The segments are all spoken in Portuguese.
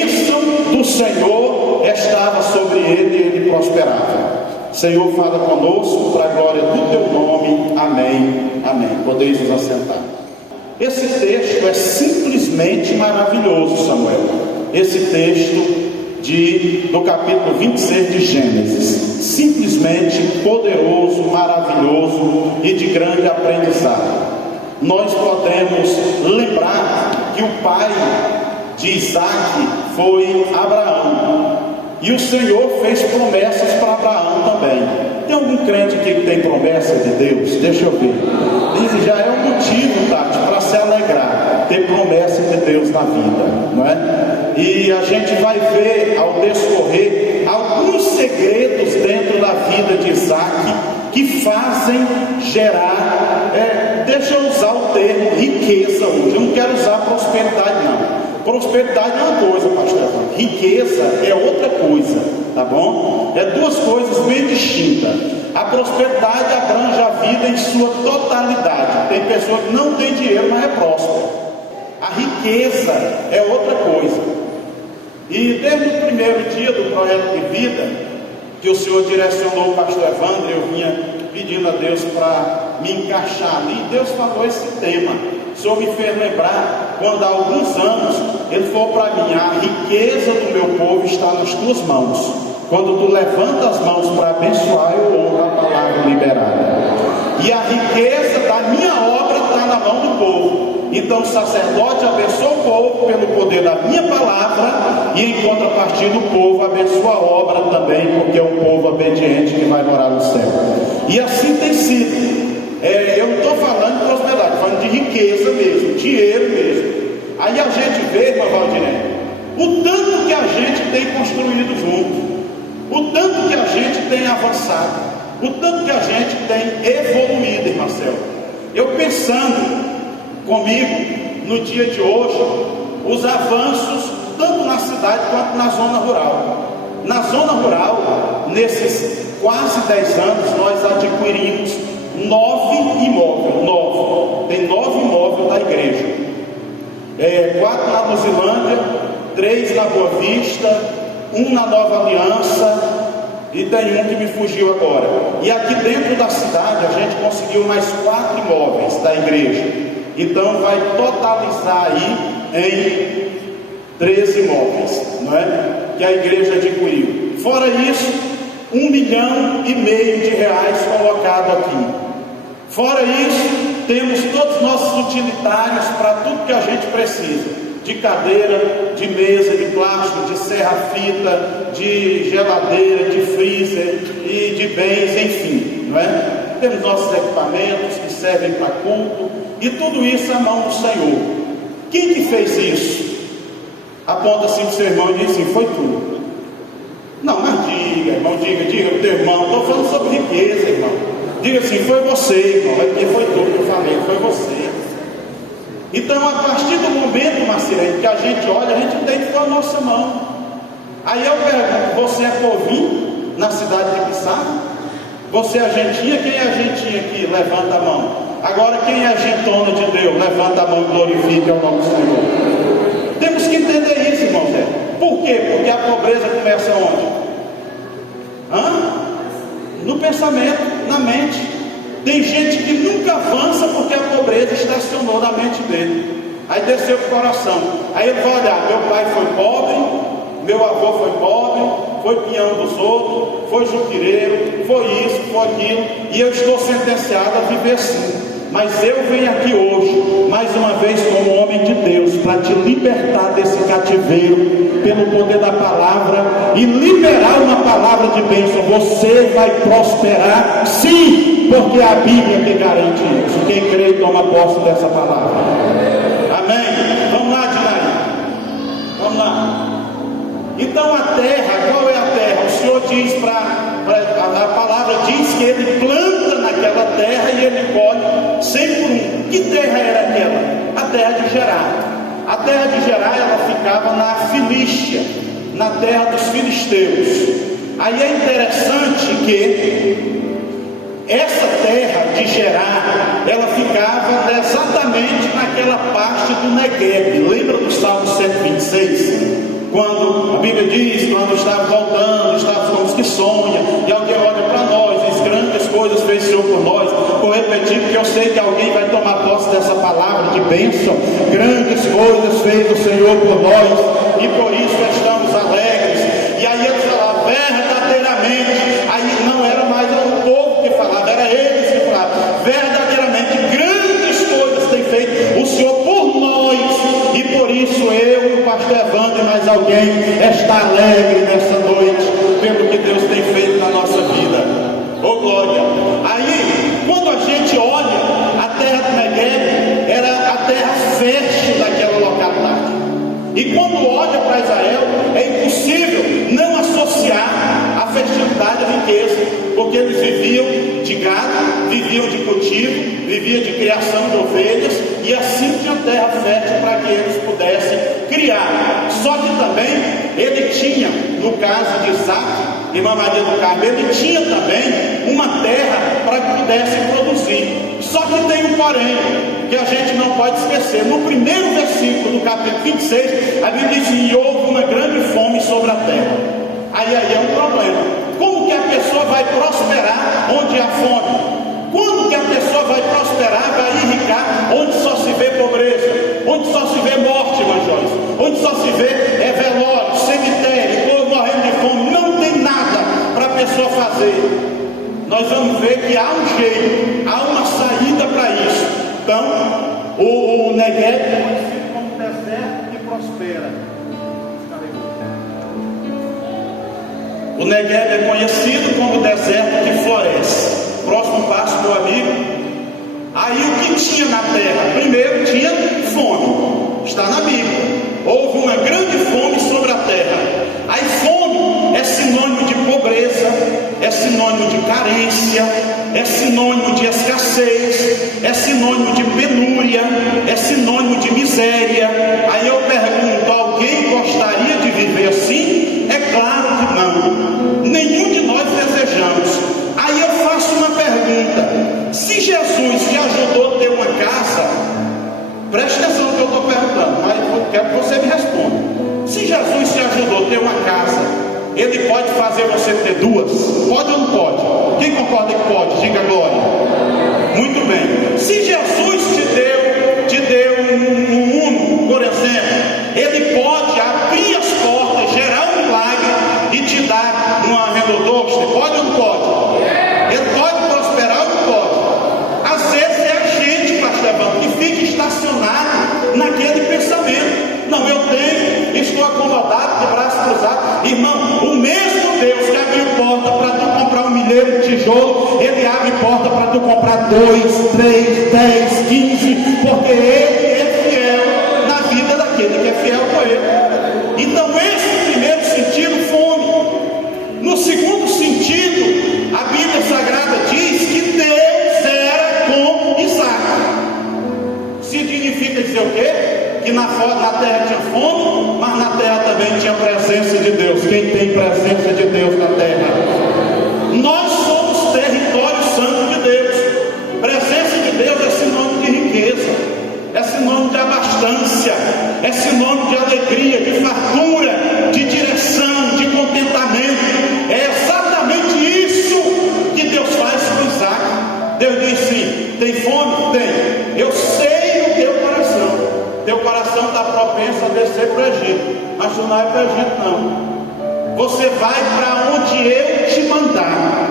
bênção do Senhor estava sobre ele e ele prosperava. Senhor, fala conosco para a glória do teu nome. Amém, amém. Podeis nos assentar. Esse texto é simplesmente maravilhoso, Samuel. Esse texto do capítulo 26 de Gênesis, simplesmente poderoso, maravilhoso e de grande aprendizado. Nós podemos lembrar que o pai de Isaac foi Abraão, e o Senhor fez promessas para Abraão também. Tem algum crente aqui que tem promessa de Deus? Deixa eu ver. Isso já é um motivo, Tati, para se alegrar, ter promessa de Deus na vida, não é? E a gente vai ver ao descorrer alguns segredos dentro da vida de Isaac que fazem gerar, deixa eu usar o termo riqueza hoje. Eu não quero usar prosperidade não. Prosperidade é uma coisa, pastor, riqueza é outra coisa, tá bom? É duas coisas bem distintas. A prosperidade abrange a vida em sua totalidade. Tem pessoa que não tem dinheiro, mas é próspera. A riqueza é outra coisa. E desde o primeiro dia do projeto de vida, que o Senhor direcionou o pastor Evandro, eu vinha pedindo a Deus para me encaixar ali, Deus falou esse tema. O Senhor me fez lembrar, quando há alguns anos, Ele falou para mim: a riqueza do meu povo está nas tuas mãos. Quando tu levanta as mãos para abençoar, eu honro a palavra liberada. E a riqueza da minha obra está na mão do povo. Então o sacerdote abençoa o povo pelo poder da minha palavra, e em contrapartida o povo abençoa a obra também, porque é um povo obediente que vai morar no céu. E assim tem sido. Eu não estou falando de prosperidade, estou falando de riqueza mesmo, dinheiro mesmo. Aí a gente vê, irmã Valdinei, o tanto que a gente tem construído junto, o tanto que a gente tem avançado, o tanto que a gente tem evoluído, irmã Céu. Eu pensando comigo no dia de hoje, os avanços tanto na cidade quanto na zona rural. Na zona rural, nesses quase 10 anos, nós adquirimos 9 imóveis. Tem 9 imóveis da igreja. 4 na Luzilândia, 3 na Boa Vista, 1 na Nova Aliança, e tem um que me fugiu agora. E aqui dentro da cidade a gente conseguiu mais 4 imóveis da igreja. Então vai totalizar aí em 13 imóveis, não é? Que a igreja adquiriu. Fora isso, 1,5 milhão de reais colocado aqui. Fora isso, temos todos os nossos utilitários para tudo que a gente precisa: de cadeira, de mesa, de plástico, de serra-fita, de geladeira, de freezer e de bens, enfim, não é? Temos nossos equipamentos que servem para culto, e tudo isso à mão do Senhor. Quem que fez isso? Aponta assim para o seu irmão e diz assim: foi tu. Não, mas diga, irmão, diga o teu irmão. Estou falando sobre riqueza, irmão. Diga assim: foi você, irmão. É porque foi tu que eu falei, foi você. Então, a partir do momento, Marcelo, que a gente olha, a gente entende que foi a nossa mão. Aí eu pergunto: você é povinho na cidade de Pissarra? Você é agentinha? Quem é agentinha aqui? Levanta a mão. Agora, quem é agentona de Deus? Levanta a mão e glorifique ao nome do Senhor. Temos que entender isso, irmão Zé. Por quê? Porque a pobreza começa onde? No pensamento, na mente. Tem gente que nunca avança porque a pobreza estacionou na mente dele. Aí desceu para o coração. Aí ele vai olhar: meu pai foi pobre, meu avô foi pobre, foi pinhão dos outros, foi juquireiro, foi isso, foi aquilo, e eu estou sentenciado a viver assim. Mas eu venho aqui hoje, mais uma vez como homem de Deus, para te libertar desse cativeiro, pelo poder da palavra, e liberar uma palavra de bênção. Você vai prosperar, sim, porque é a Bíblia que garante isso. Quem crê toma posse dessa palavra. Amém? Vamos lá, Dinaí. Vamos lá. Então a terra, qual é a terra? O Senhor diz a palavra diz que Ele planta naquela terra e Ele colhe 100 por 1. Que terra era aquela? A terra de Gerar. A terra de Gerar, ela ficava na Filístia, na terra dos filisteus. Aí é interessante que essa terra de Gerar, ela ficava exatamente naquela parte do Negueb. Lembra do Salmo 126? Quando a Bíblia diz, quando estava voltando, estávamos que sonha, e alguém olha para nós, diz, grandes coisas fez o Senhor por nós. Vou repetir, porque eu sei que alguém vai tomar posse dessa palavra de bênção. Grandes coisas fez o Senhor por nós, e por isso estamos alegres. E aí eles falavam, verdadeiramente, aí não era mais o povo que falava, era eles que falavam, verdadeiramente, grandes coisas tem feito o Senhor por nós, e por isso eu e o pastor Evandro e mais alguém está alegre nessa noite, pelo que Deus tem feito na nossa vida. Oh glória! Aí, quando a gente olha, a terra do Negueb era a terra fértil daquela localidade. E quando olha para Israel, é impossível não associar a fertilidade à riqueza, porque eles viviam de gado, viviam de cultivo, viviam de criação de ovelhas, e assim tinha terra fértil para que eles pudessem criar. Só que também ele tinha, no caso de Isaac, irmã Maria do Carmo, ele tinha também uma terra para que pudesse produzir. Só que tem um porém, que a gente não pode esquecer. No primeiro versículo do capítulo 26, a Bíblia diz que houve uma grande fome sobre a terra. Aí é um problema. Como que a pessoa vai prosperar onde há fome? Quando que a pessoa vai prosperar, vai enricar onde só se vê pobreza, onde só se vê morte, irmã Joyce, onde só se vê velório, cemitério, povo morrendo de fome, não tem nada para a pessoa fazer. Nós vamos ver que há um jeito, há uma saída para isso. Então, o Negueb é conhecido como deserto que prospera. O Negueb é conhecido como deserto que floresce. Próximo passo, meu amigo. Aí o que tinha na terra? Primeiro tinha fome. Está na Bíblia. Houve uma grande fome sobre a terra. Aí fome é sinônimo de pobreza, é sinônimo de carência, é sinônimo de escassez, é sinônimo de penúria, é sinônimo de miséria. Aí eu pergunto, alguém gostaria de viver assim? É claro que não. Nenhum de nós desejamos. Aí eu faço uma pergunta: se Jesus te ajudou a ter uma casa, preste atenção no que eu estou perguntando, mas eu quero que você me responda. Se Jesus te ajudou a ter uma casa, Ele pode fazer você ter duas? Pode ou não pode? Quem concorda que pode? Diga glória. Muito bem. Se Jesus te deu um uno, por exemplo, Ele pode abrir as portas, gerar um milagre e te dar uma Renault. Pode ou não pode? Ele pode prosperar ou não pode? Às vezes é a gente, pastor Evandro, que fica estacionado naquele pensamento. Não, eu tenho, estou acomodado, de braço cruzado. Irmão, o mesmo Deus que abriu porta para tu comprar um milheiro de tijolo, Ele abre porta para tu comprar 2, 3, 10, 15, porque Ele é fiel na vida daquele que é fiel com Ele. Então esse é o primeiro sentido, fome. No segundo sentido, a Bíblia Sagrada diz que Deus era com Isaac. Significa dizer o quê? Que na terra tinha fome, mas na terra também tinha presença de Deus. Quem tem presença de Deus na terra? Nós somos território santo de Deus. Presença de Deus é sinônimo de riqueza, é sinônimo de abastança, é sinônimo de alegria, de fartura, de direção, de contentamento. É exatamente isso que Deus faz com Isaac. Deus diz sim: tem fome? Tem. Eu sei o teu coração. Teu coração está propenso a descer para o Egito, mas tu não é para o Egito não. Você vai para onde eu te mandar.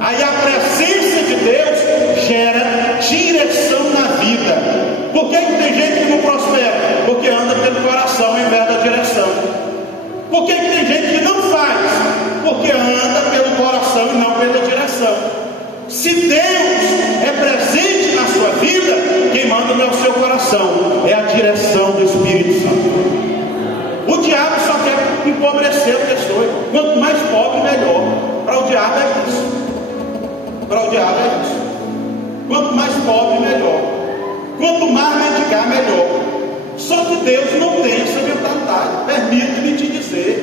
Aí a presença de Deus gera direção na vida. Por que tem gente que não prospera? Porque anda pelo coração em vez da direção. Por que tem gente que não faz? Porque anda pelo coração e não pela direção. Se Deus é presente na sua vida, quem manda não é o seu coração, é a direção do Espírito Santo. O diabo só quer empobrecer a pessoa. Quanto mais pobre, melhor. Para o diabo é isso. Para o diabo é isso. Quanto mais pobre, melhor. Quanto mais mendigar, melhor. Só que Deus não tem essa mentalidade. Permite-me te dizer,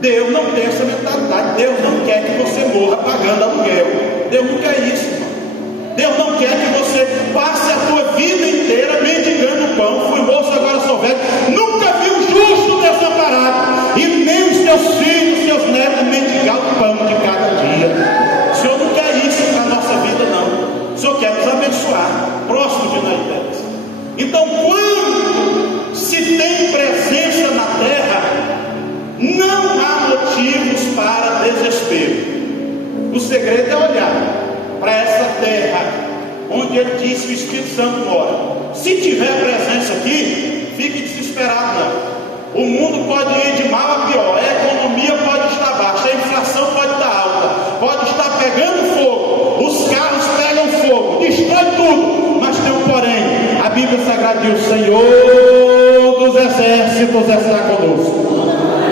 Deus não tem essa mentalidade. Deus não quer que você morra pagando aluguel. Deus não quer isso, irmão. Deus não quer que você passe a tua vida inteira mendigando pão. Fui moço, agora sou velho. Nunca vi um justo desamparado. o pão de cada dia. O Senhor não quer isso para a nossa vida, não. O Senhor quer nos abençoar, próximo de nós temos. Então, quando se tem presença na terra, não há motivos para desespero. O segredo é olhar para essa terra onde Ele disse que o Espírito Santo mora. Se tiver presença aqui, fique desesperado não. O mundo pode ir de mal a pior, a economia pode estar baixa, a inflação pode estar alta, pode estar pegando fogo, os carros pegam fogo, destrói tudo, mas tem um porém. A Bíblia Sagrada diz: o Senhor dos exércitos está conosco.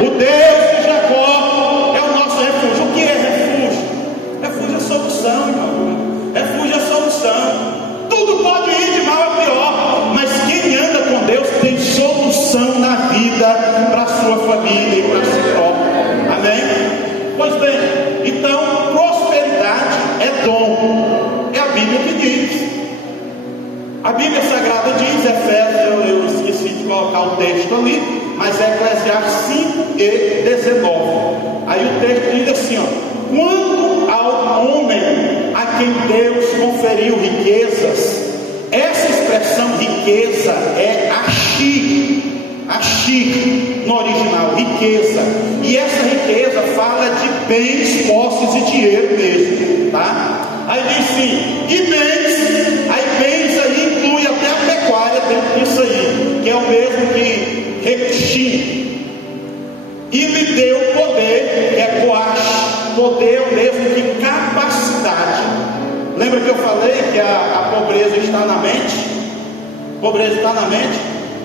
O Deus de Jacó é o nosso refúgio. O que é refúgio? Refúgio é solução, irmão. Refúgio é solução. Tudo pode ir de mal a pior, mas quem anda com Deus tem solução na vida para a sua família e para si próprio. Amém? Pois bem, então prosperidade é dom. É a Bíblia que diz. A Bíblia Sagrada diz, Efésios, eu esqueci de colocar o texto ali, mas é Eclesiastes 5:19. Aí o texto diz assim, ó: quando ao homem a quem Deus conferiu riquezas, essa expressão riqueza é achir no original, riqueza, e essa riqueza fala de bens, posses e dinheiro mesmo, tá? Aí diz sim, e bens, aí bens aí inclui até a pecuária dentro disso aí, que é o mesmo que reptim, e lhe deu poder, que é coache, poder é o mesmo que capacidade. Lembra que eu falei que a pobreza está na mente? Pobreza está na mente.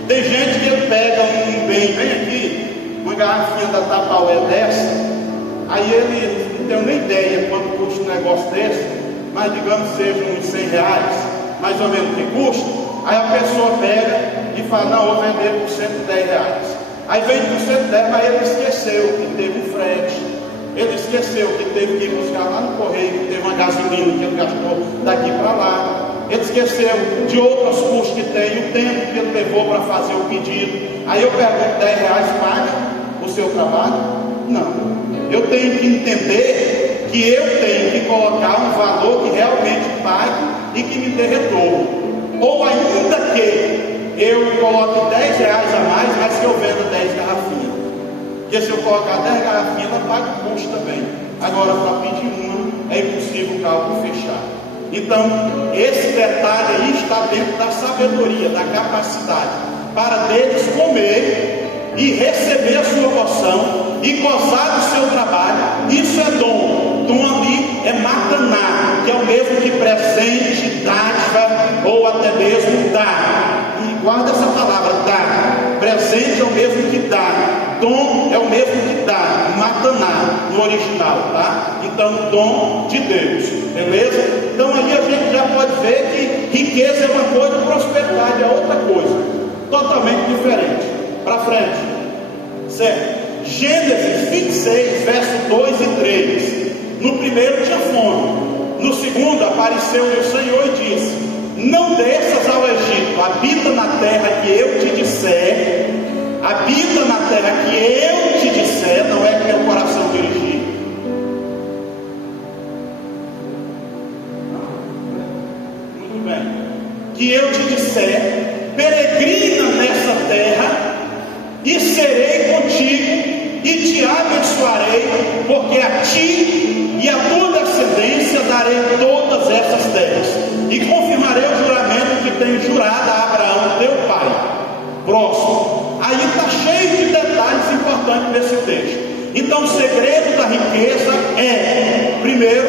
Tem gente que pega um bem aqui, uma garrafinha da Tapaué dessa, aí ele não tem nem ideia quanto custa um negócio desse, mas digamos que seja uns R$100, mais ou menos que custa. Aí a pessoa pega e fala: não, vou vender por R$110. Aí vende por 110, mas ele esqueceu que teve um frete, ele esqueceu que teve que ir buscar lá no correio, que teve uma gasolina que ele gastou daqui para lá, ele esqueceu de outros custos que tem, o tempo que ele levou para fazer o pedido. Aí eu pergunto: R$10 paga o seu trabalho? Não. Eu tenho que entender que eu tenho que colocar um valor que realmente pague e que me dê retorno. Ou ainda que eu coloque R$10 a mais, mas que eu venda 10 garrafinhas. Porque se eu colocar 10 garrafinhas, ela paga o custo também. Agora, para pedir uma, é impossível o cálculo fechar. Então, esse detalhe aí está dentro da sabedoria, da capacidade, para deles comer e receber a sua porção e gozar do seu trabalho. Isso é dom. Dom ali é mataná, que é o mesmo que presente, dádiva ou até mesmo dar. E guarda essa palavra, dar. Presente é o mesmo que dar. Dom é o mesmo que dar. Mataná no original, tá? Então, dom de Deus, beleza? Então ali a gente já pode ver que riqueza é uma coisa, prosperidade é outra coisa, totalmente diferente. Para frente, certo? Gênesis 26, verso 2 e 3. No primeiro tinha fome, no segundo apareceu-lhe o Senhor e disse: não desças ao Egito, habita na terra que eu te disser. Habita na terra que eu te disser, não é que meu coração dirigir. Muito bem. Que eu te disser, peregrina nessa terra, e serei contigo, e te abençoarei, porque a ti e a tua descendência darei todas essas terras, e confirmarei o juramento que tenho jurado a Abraão, teu pai. Próximo. Aí está cheio de detalhes importantes nesse texto. Então o segredo da riqueza é, primeiro,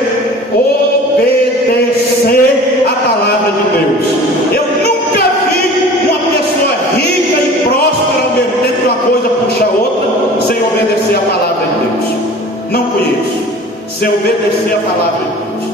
obedecer a palavra de Deus. Eu nunca vi uma pessoa rica e próspera ao mesmo tempo que uma coisa puxa a outra, sem obedecer a palavra de Deus. Não conheço. Sem obedecer a palavra de Deus.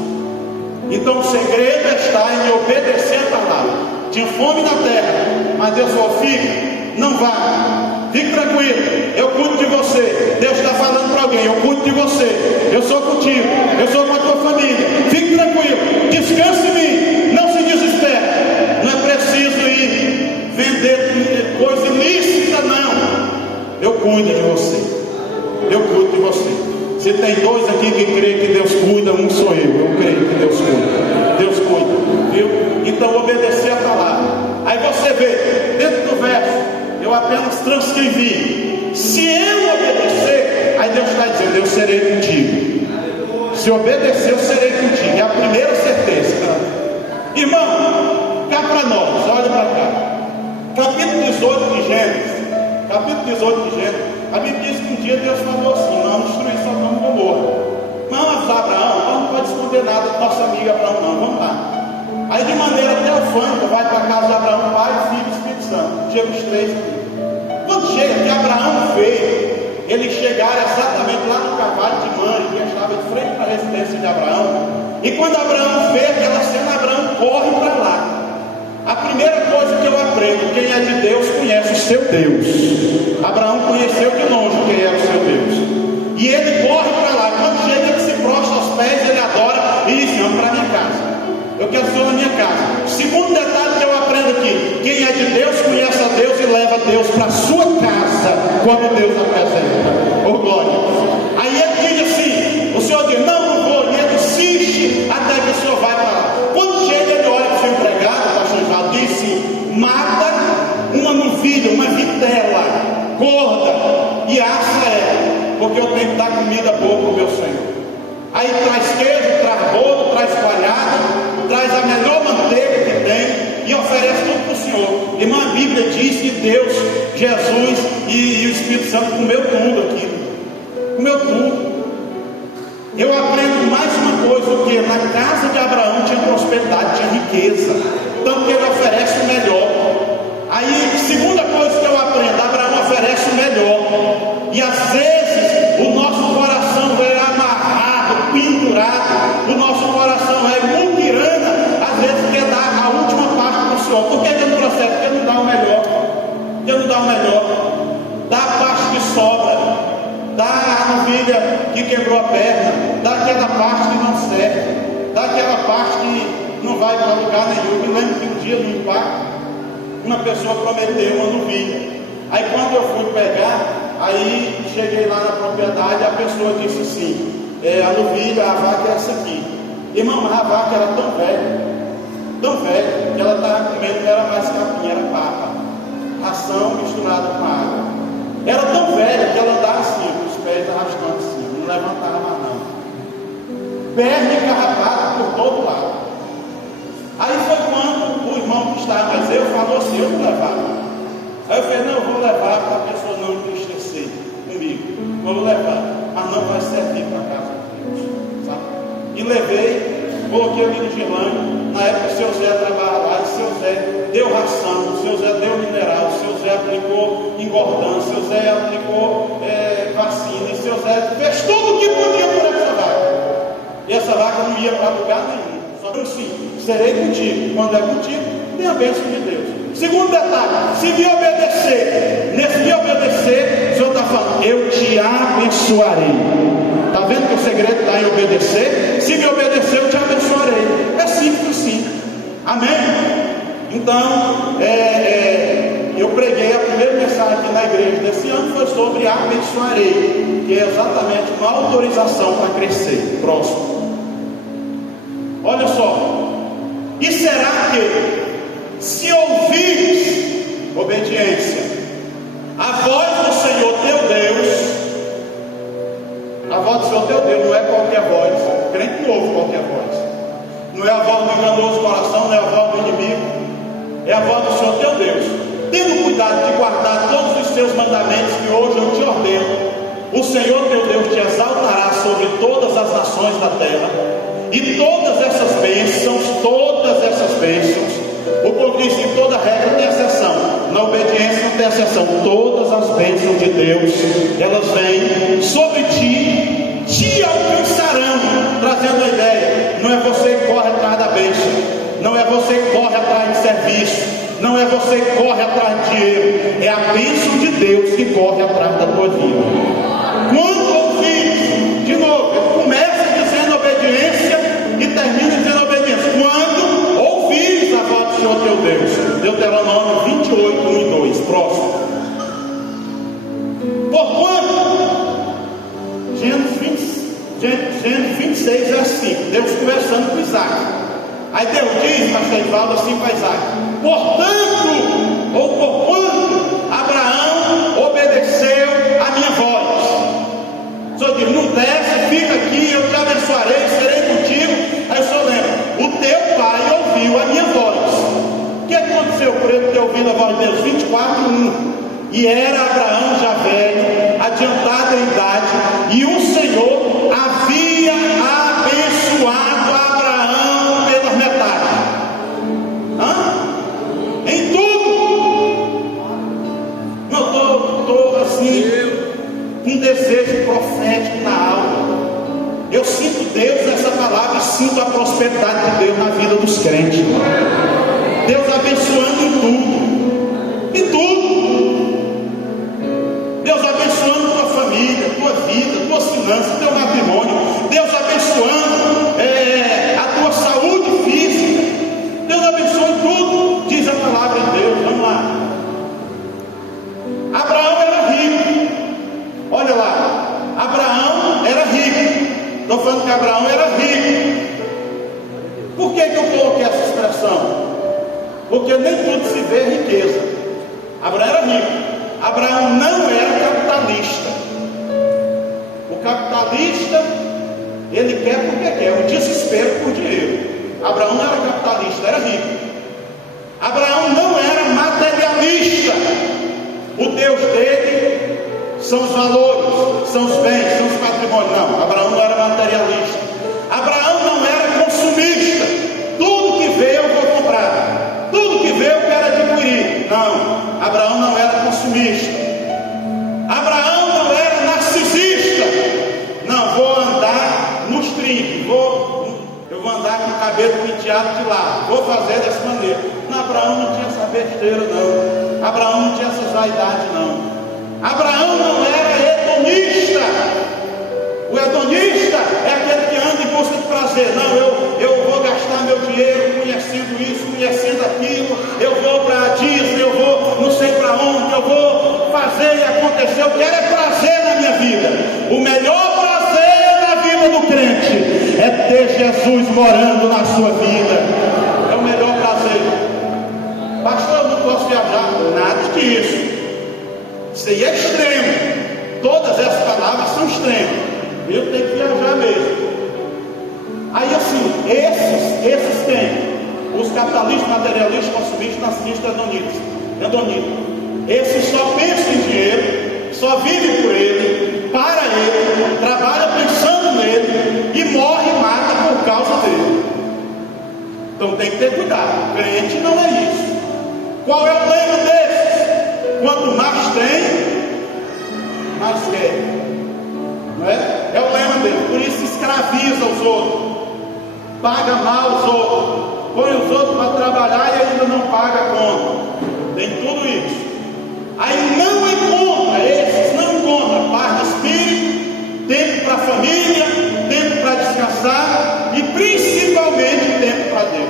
Então o segredo está em obedecer a palavra. Tinha fome na terra, mas Deus falou: fica. Não vá, fique tranquilo, eu cuido de você. Deus está falando para alguém: eu cuido de você, eu sou contigo, eu sou com a tua família. Fique tranquilo, descanse em mim, não se desespere. Não é preciso ir vender coisa ilícita, não. Eu cuido de você, eu cuido de você. Se tem dois aqui que creem que Deus cuida, um sou eu creio que Deus cuida. Deus cuida, viu? Então obedecer a palavra. Aí você vê, dentro do verso, eu apenas transcrevi. Se eu obedecer, aí Deus está dizendo, eu serei contigo. Se obedecer, eu serei contigo. É a primeira certeza. Irmão, cá para nós, olha para cá. Capítulo 18 de Gênesis. Capítulo 18 de Gênesis. A Bíblia diz que um dia Deus falou assim: não destruir Sodoma e Gomorra. Mas Abraão não pode esconder nada do nosso amigo Abraão, não. Vamos lá. Aí de maneira teofânica vai para a casa de Abraão, Pai, Filho e Espírito Santo. Chega os três aqui. Quando chega, que Abraão fez, eles chegaram exatamente lá no cavalo de Mamre, que estava de frente para a residência de Abraão. E quando Abraão vê aquela cena, Abraão corre para lá. A primeira coisa que eu aprendo, quem é de Deus conhece o seu Deus. Abraão conheceu de longe quem era o seu Deus. E ele corre para lá. Quando chega, ele se prostra aos pés, ele adora e diz: vamos para a minha casa. Eu quero ser na minha casa. O segundo detalhe que eu aprendo aqui: quem é de Deus conhece a Deus e leva Deus para a sua casa quando Deus apresenta. Oh glória! Aí ele diz assim: o Senhor diz, não vou, e ele insiste até que o Senhor vai para lá. Quando chega, ele olha para o seu empregado, o pastor já disse: mata uma novilha, uma vitela gorda e assa ela, porque eu tenho que dar comida boa para o meu Senhor. Aí traz queijo, traz bolo, traz coalhada, traz a melhor manteiga que tem e oferece tudo para o Senhor. Irmã, a Bíblia diz que Deus, Jesus e o Espírito Santo comeu tudo aquilo. Comeu tudo. Eu aprendo mais uma coisa, o que na casa de Abraão tinha prosperidade, tinha riqueza. Então ele oferece o melhor. Aí, segunda coisa que eu aprendo, Abraão oferece o melhor. E às vezes o nosso coração é amarrado, pendurado, o nosso coração é muquirana, às vezes quer dar a última parte para o Senhor. Por que ele não procede? Porque ele não dá o melhor. Ele não dá o melhor. Dá a parte que sobra. Dá a novilha que quebrou a perna. Dá aquela parte que não serve. Dá aquela parte que não vai para lugar nenhum. Me lembro que um dia no impacto, uma pessoa prometeu uma novilha. Aí quando eu fui pegar, aí cheguei lá na propriedade, a pessoa disse assim: a novilha, a vaca é essa aqui. Irmão, a vaca era tão velha, que ela estava comendo, não era mais capim, era papa, ração misturada com água. Era tão velha que ela andava assim, com os pés arrastando assim, não levantava mais não. Perna e carrapada por todo lado. Aí foi quando o irmão que estava mais eu falou assim: eu vou levar. Aí eu falei: não, eu vou levar para a pessoa não entristecer comigo. Vou levar, mas não vai servir para a casa de Deus, sabe? E levei, coloquei ali no Gilânio. Na época o seu Zé trabalhava lá, e o seu Zé deu ração, o seu Zé deu mineral, o seu Zé aplicou engordante, o seu Zé aplicou vacina, e o seu Zé fez tudo o que podia por essa vaca. E essa vaca não ia para lugar nenhum. Só que assim: serei contigo. Quando é contigo, tem a bênção de Deus. Segundo detalhe: se me obedecer, nesse me obedecer, o Senhor está falando: eu te abençoarei. Está vendo que o segredo está em obedecer? Se me obedecer, eu te abençoarei. É simples assim. Amém? Então, eu preguei a primeira mensagem aqui na igreja desse ano, foi sobre abençoarei, que é exatamente uma autorização para crescer. Próximo. Olha só. E será que, se ouvires obediência, a voz do Senhor teu Deus, a voz do Senhor teu Deus não é qualquer voz, o crente não ouve qualquer voz, não é a voz do enganoso coração, não é a voz do inimigo, é a voz do Senhor teu Deus. Tendo cuidado de guardar todos os seus mandamentos que hoje eu te ordeno, o Senhor teu Deus te exaltará sobre todas as nações da terra. E todas essas bênçãos, o povo diz que toda regra tem exceção, na obediência não tem exceção. Todas as bênçãos de Deus, elas vêm sobre ti, te alcançarão. Trazendo a ideia: não é você que corre atrás da bênção, não é você que corre atrás de serviço, não é você que corre atrás de dinheiro, é a bênção de Deus que corre atrás da tua vida. Quando ouvires, de novo, ele começa dizendo obediência e termina dizendo obediência. Quando ouvires a voz do Senhor teu Deus. Deuteronômio 28, 1 e 2. Próximo. Porquanto, Gênesis 27. 35, Deus conversando com Isaac. Aí Deus diz, pastor Ivaldo, assim para Isaac: portanto, ou porquanto Abraão obedeceu a minha voz. O Senhor diz: não desce, fica aqui, eu te abençoarei, serei contigo. Aí o Senhor lembra: o teu pai ouviu a minha voz. O que aconteceu por ele ter ouvido a voz de Deus? 24:1. E era Abraão já velho, adiantado em idade, e o Senhor havia abençoado Abraão pela metade. Em tudo. Eu estou assim, com um desejo profético na alma. Eu sinto Deus nessa palavra e sinto a prosperidade de Deus na vida dos crentes. Deus abençoando em tudo. Em tudo. Deus abençoando tua família, tua vida, tuas finanças, teu matrimônio. Deus abençoando a tua saúde física. Deus abençoa tudo, diz a palavra de Deus. Vamos lá. Abraão era rico. Olha lá, Abraão era rico. Estou falando que Abraão era rico. Por que eu coloquei essa expressão? Porque nem tudo se vê riqueza. Abraão era rico. Abraão não era capitalista. O capitalista, ele quer porque quer, o desespero por dinheiro. Abraão não era capitalista, era rico. Abraão não era materialista. O Deus dele são os valores, são os bens, são os patrimônios. Não, Abraão não era materialista. Abraão não era consumista. Tudo que vê eu vou comprar, tudo que vê eu quero adquirir. Não, Abraão não era consumista. Abraão não era narcisista. Não, vou andar nos trinques, eu vou andar com o cabelo penteado de lado, vou fazer dessa maneira. Não, Abraão não tinha essa besteira não. Abraão não tinha essas vaidades não. Abraão não era hedonista. O hedonista é aquele que anda em busca de prazer. Não, eu vou gastar meu dinheiro conhecendo isso, conhecendo aquilo. Eu vou para Disney, eu vou não sei para onde, eu vou fazer e acontecer. Eu quero é prazer na minha vida. O melhor prazer na vida do crente é ter Jesus morando na sua vida. É o melhor prazer. Pastor, eu não posso viajar. Nada disso. Isso aí é extremo. Todas essas palavras são extremas. Eu tenho que viajar mesmo. Aí assim, esses têm os capitalistas, materialistas, consumistas, narcisistas, hedonitas. Esses só pensam em dinheiro, só vivem por ele, para ele, trabalham pensando nele e morre e mata por causa dele. Então tem que ter cuidado. O crente não é isso. Qual é o lema desses? Quanto mais tem, mais quer. Não é? É o lema dele. Por isso escraviza os outros, paga mal os outros, põe os outros para trabalhar e ainda não paga a conta. Tem tudo isso. Aí não encontra paz de espírito, tempo para a família, tempo para descansar e principalmente tempo para Deus.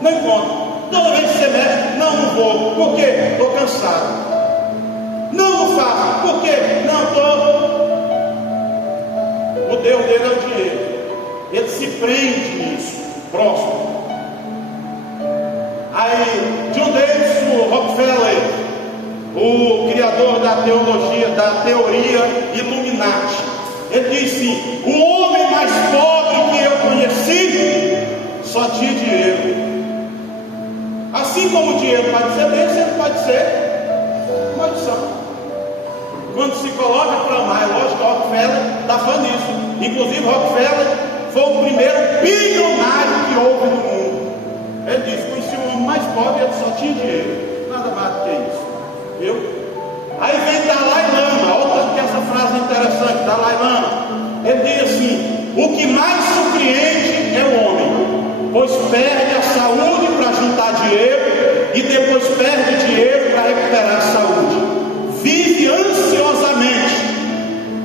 Não encontra. Toda vez que você mexe, não vou. Por quê? Estou cansado. Não faço. Por quê? Não estou. O Deus dele é o dinheiro. Ele se prende nisso. Próximo. Aí, John Davis, o Rockefeller, o criador da teologia, da teoria Illuminati, ele disse assim: o homem mais pobre que eu conheci só tinha dinheiro. Assim como o dinheiro pode ser bênção, ele pode ser maldição. Quando se coloca para amar, é lógico que Rockefeller estava nisso. Inclusive Rockefeller foi o primeiro bilionário que houve no mundo. Ele disse: conheci o homem mais pobre e ele só tinha dinheiro. Nada mais do que isso. Viu? Aí vem Dalai Lama. Olha tanto que essa frase é interessante. Dalai Lama, ele diz assim: o que mais surpreende é o homem, pois perde a saúde para juntar dinheiro e depois perde dinheiro para recuperar a saúde. Vive ansiosamente,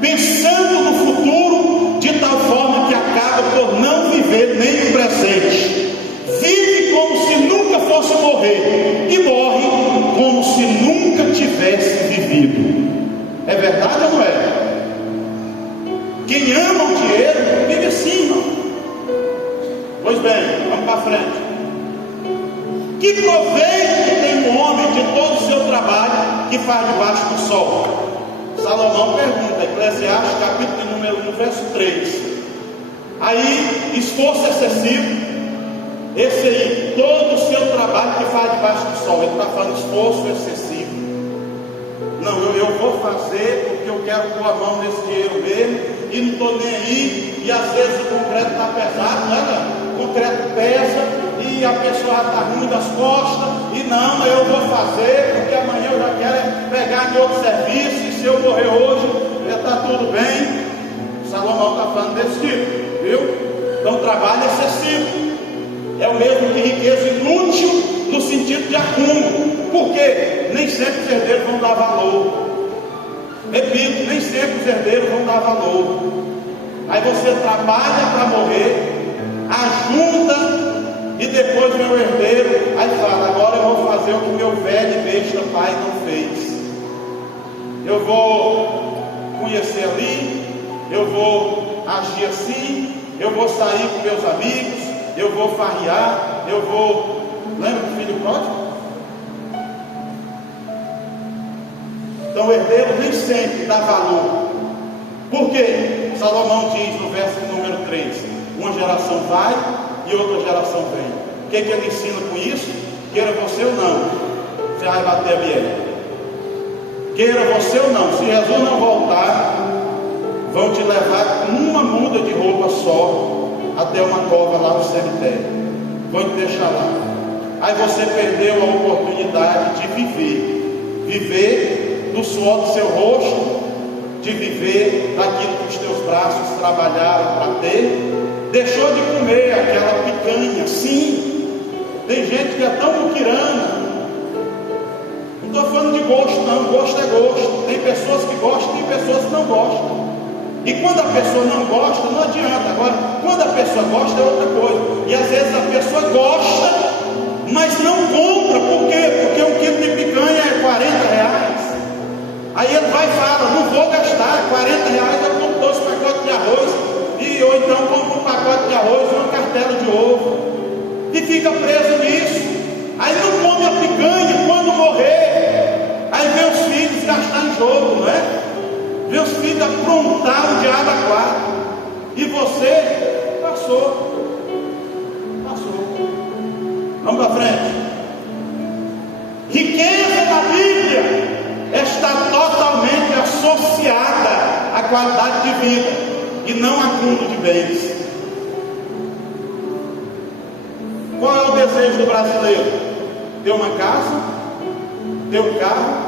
pensando no futuro, de tal forma que acaba por não viver nem o presente. Vive como se nunca fosse morrer e morre como se nunca tivesse vivido. É verdade? Que proveito tem o homem de todo o seu trabalho que faz debaixo do sol? Salomão pergunta, Eclesiastes capítulo número 1, verso 3. Aí, esforço excessivo, esse aí, todo o seu trabalho que faz debaixo do sol, ele está falando esforço excessivo. Não, eu vou fazer porque eu quero pôr a mão nesse dinheiro mesmo, e não estou nem aí, e às vezes o concreto está pesado, né? O concreto pesa, e a pessoa está ruim das costas, e não, eu vou fazer, porque amanhã eu já quero pegar de outro serviço, e se eu morrer hoje, já está tudo bem. Salomão está falando desse tipo, viu? Então trabalho excessivo é o mesmo que riqueza inútil no sentido de acúmulo. Por quê? Nem sempre os herdeiros vão dar valor. Repito, nem sempre os herdeiros vão dar valor. Aí você trabalha para morrer, ajunta, e depois vem o herdeiro, aí fala, agora eu vou fazer o que meu velho e besta pai não fez. Eu vou conhecer ali, eu vou agir assim, eu vou sair com meus amigos, eu vou farrear, eu vou... Lembra do filho pródigo? Então o herdeiro nem sempre dá valor. Por quê? Salomão diz no verso número 3, uma geração vai e outra geração vem. O que ele ensina com isso? Queira você ou não, você vai bater a biela. Queira você ou não, se Jesus não voltar, vão te levar com uma muda de roupa só até uma cova lá no cemitério. Vão te deixar lá. Aí você perdeu a oportunidade de viver. Viver do suor do seu rosto, de viver daquilo que os teus braços trabalharam para ter. Deixou de comer aquela picanha. Sim, tem gente que é tão muquirana. Não estou falando de gosto não, gosto é gosto. Tem pessoas que gostam, tem pessoas que não gostam. E quando a pessoa não gosta, não adianta. Agora, quando a pessoa gosta é outra coisa. E às vezes a pessoa gosta, mas não compra. Por quê? Porque um quilo de picanha é 40 reais. Aí ele vai e fala, não vou gastar 40 reais, eu compro 2 pacotes de arroz. Ou então compra um pacote de arroz, uma cartela de ovo. E fica preso nisso. Aí não come a picanha quando morrer. Aí vê os filhos gastar em jogo, não é? Vê os filhos aprontar o diabo a 4. E você passou. Vamos para frente. Riqueza na Bíblia está totalmente associada à qualidade de vida e não acúmulo de bens. Qual é o desejo do brasileiro? Ter uma casa, ter um carro.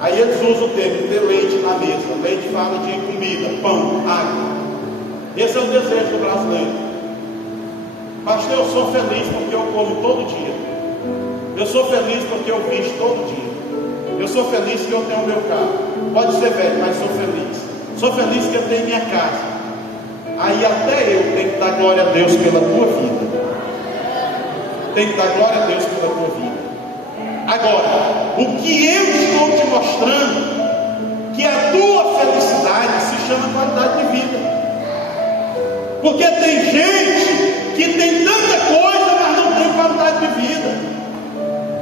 Aí eles usam o termo, ter leite na mesa. Leite fala de comida, pão, água. Esse é o desejo do brasileiro. Pastor, eu sou feliz porque eu como todo dia. Eu sou feliz porque eu visto todo dia. Eu sou feliz que eu tenho o meu carro. Pode ser velho, mas sou feliz. Sou feliz que eu tenho minha casa. Aí até eu tenho que dar glória a Deus pela tua vida. Tenho que dar glória a Deus pela tua vida. Agora, o que eu estou te mostrando, que a tua felicidade se chama qualidade de vida. Porque tem gente que tem tanta coisa, mas não tem qualidade de vida.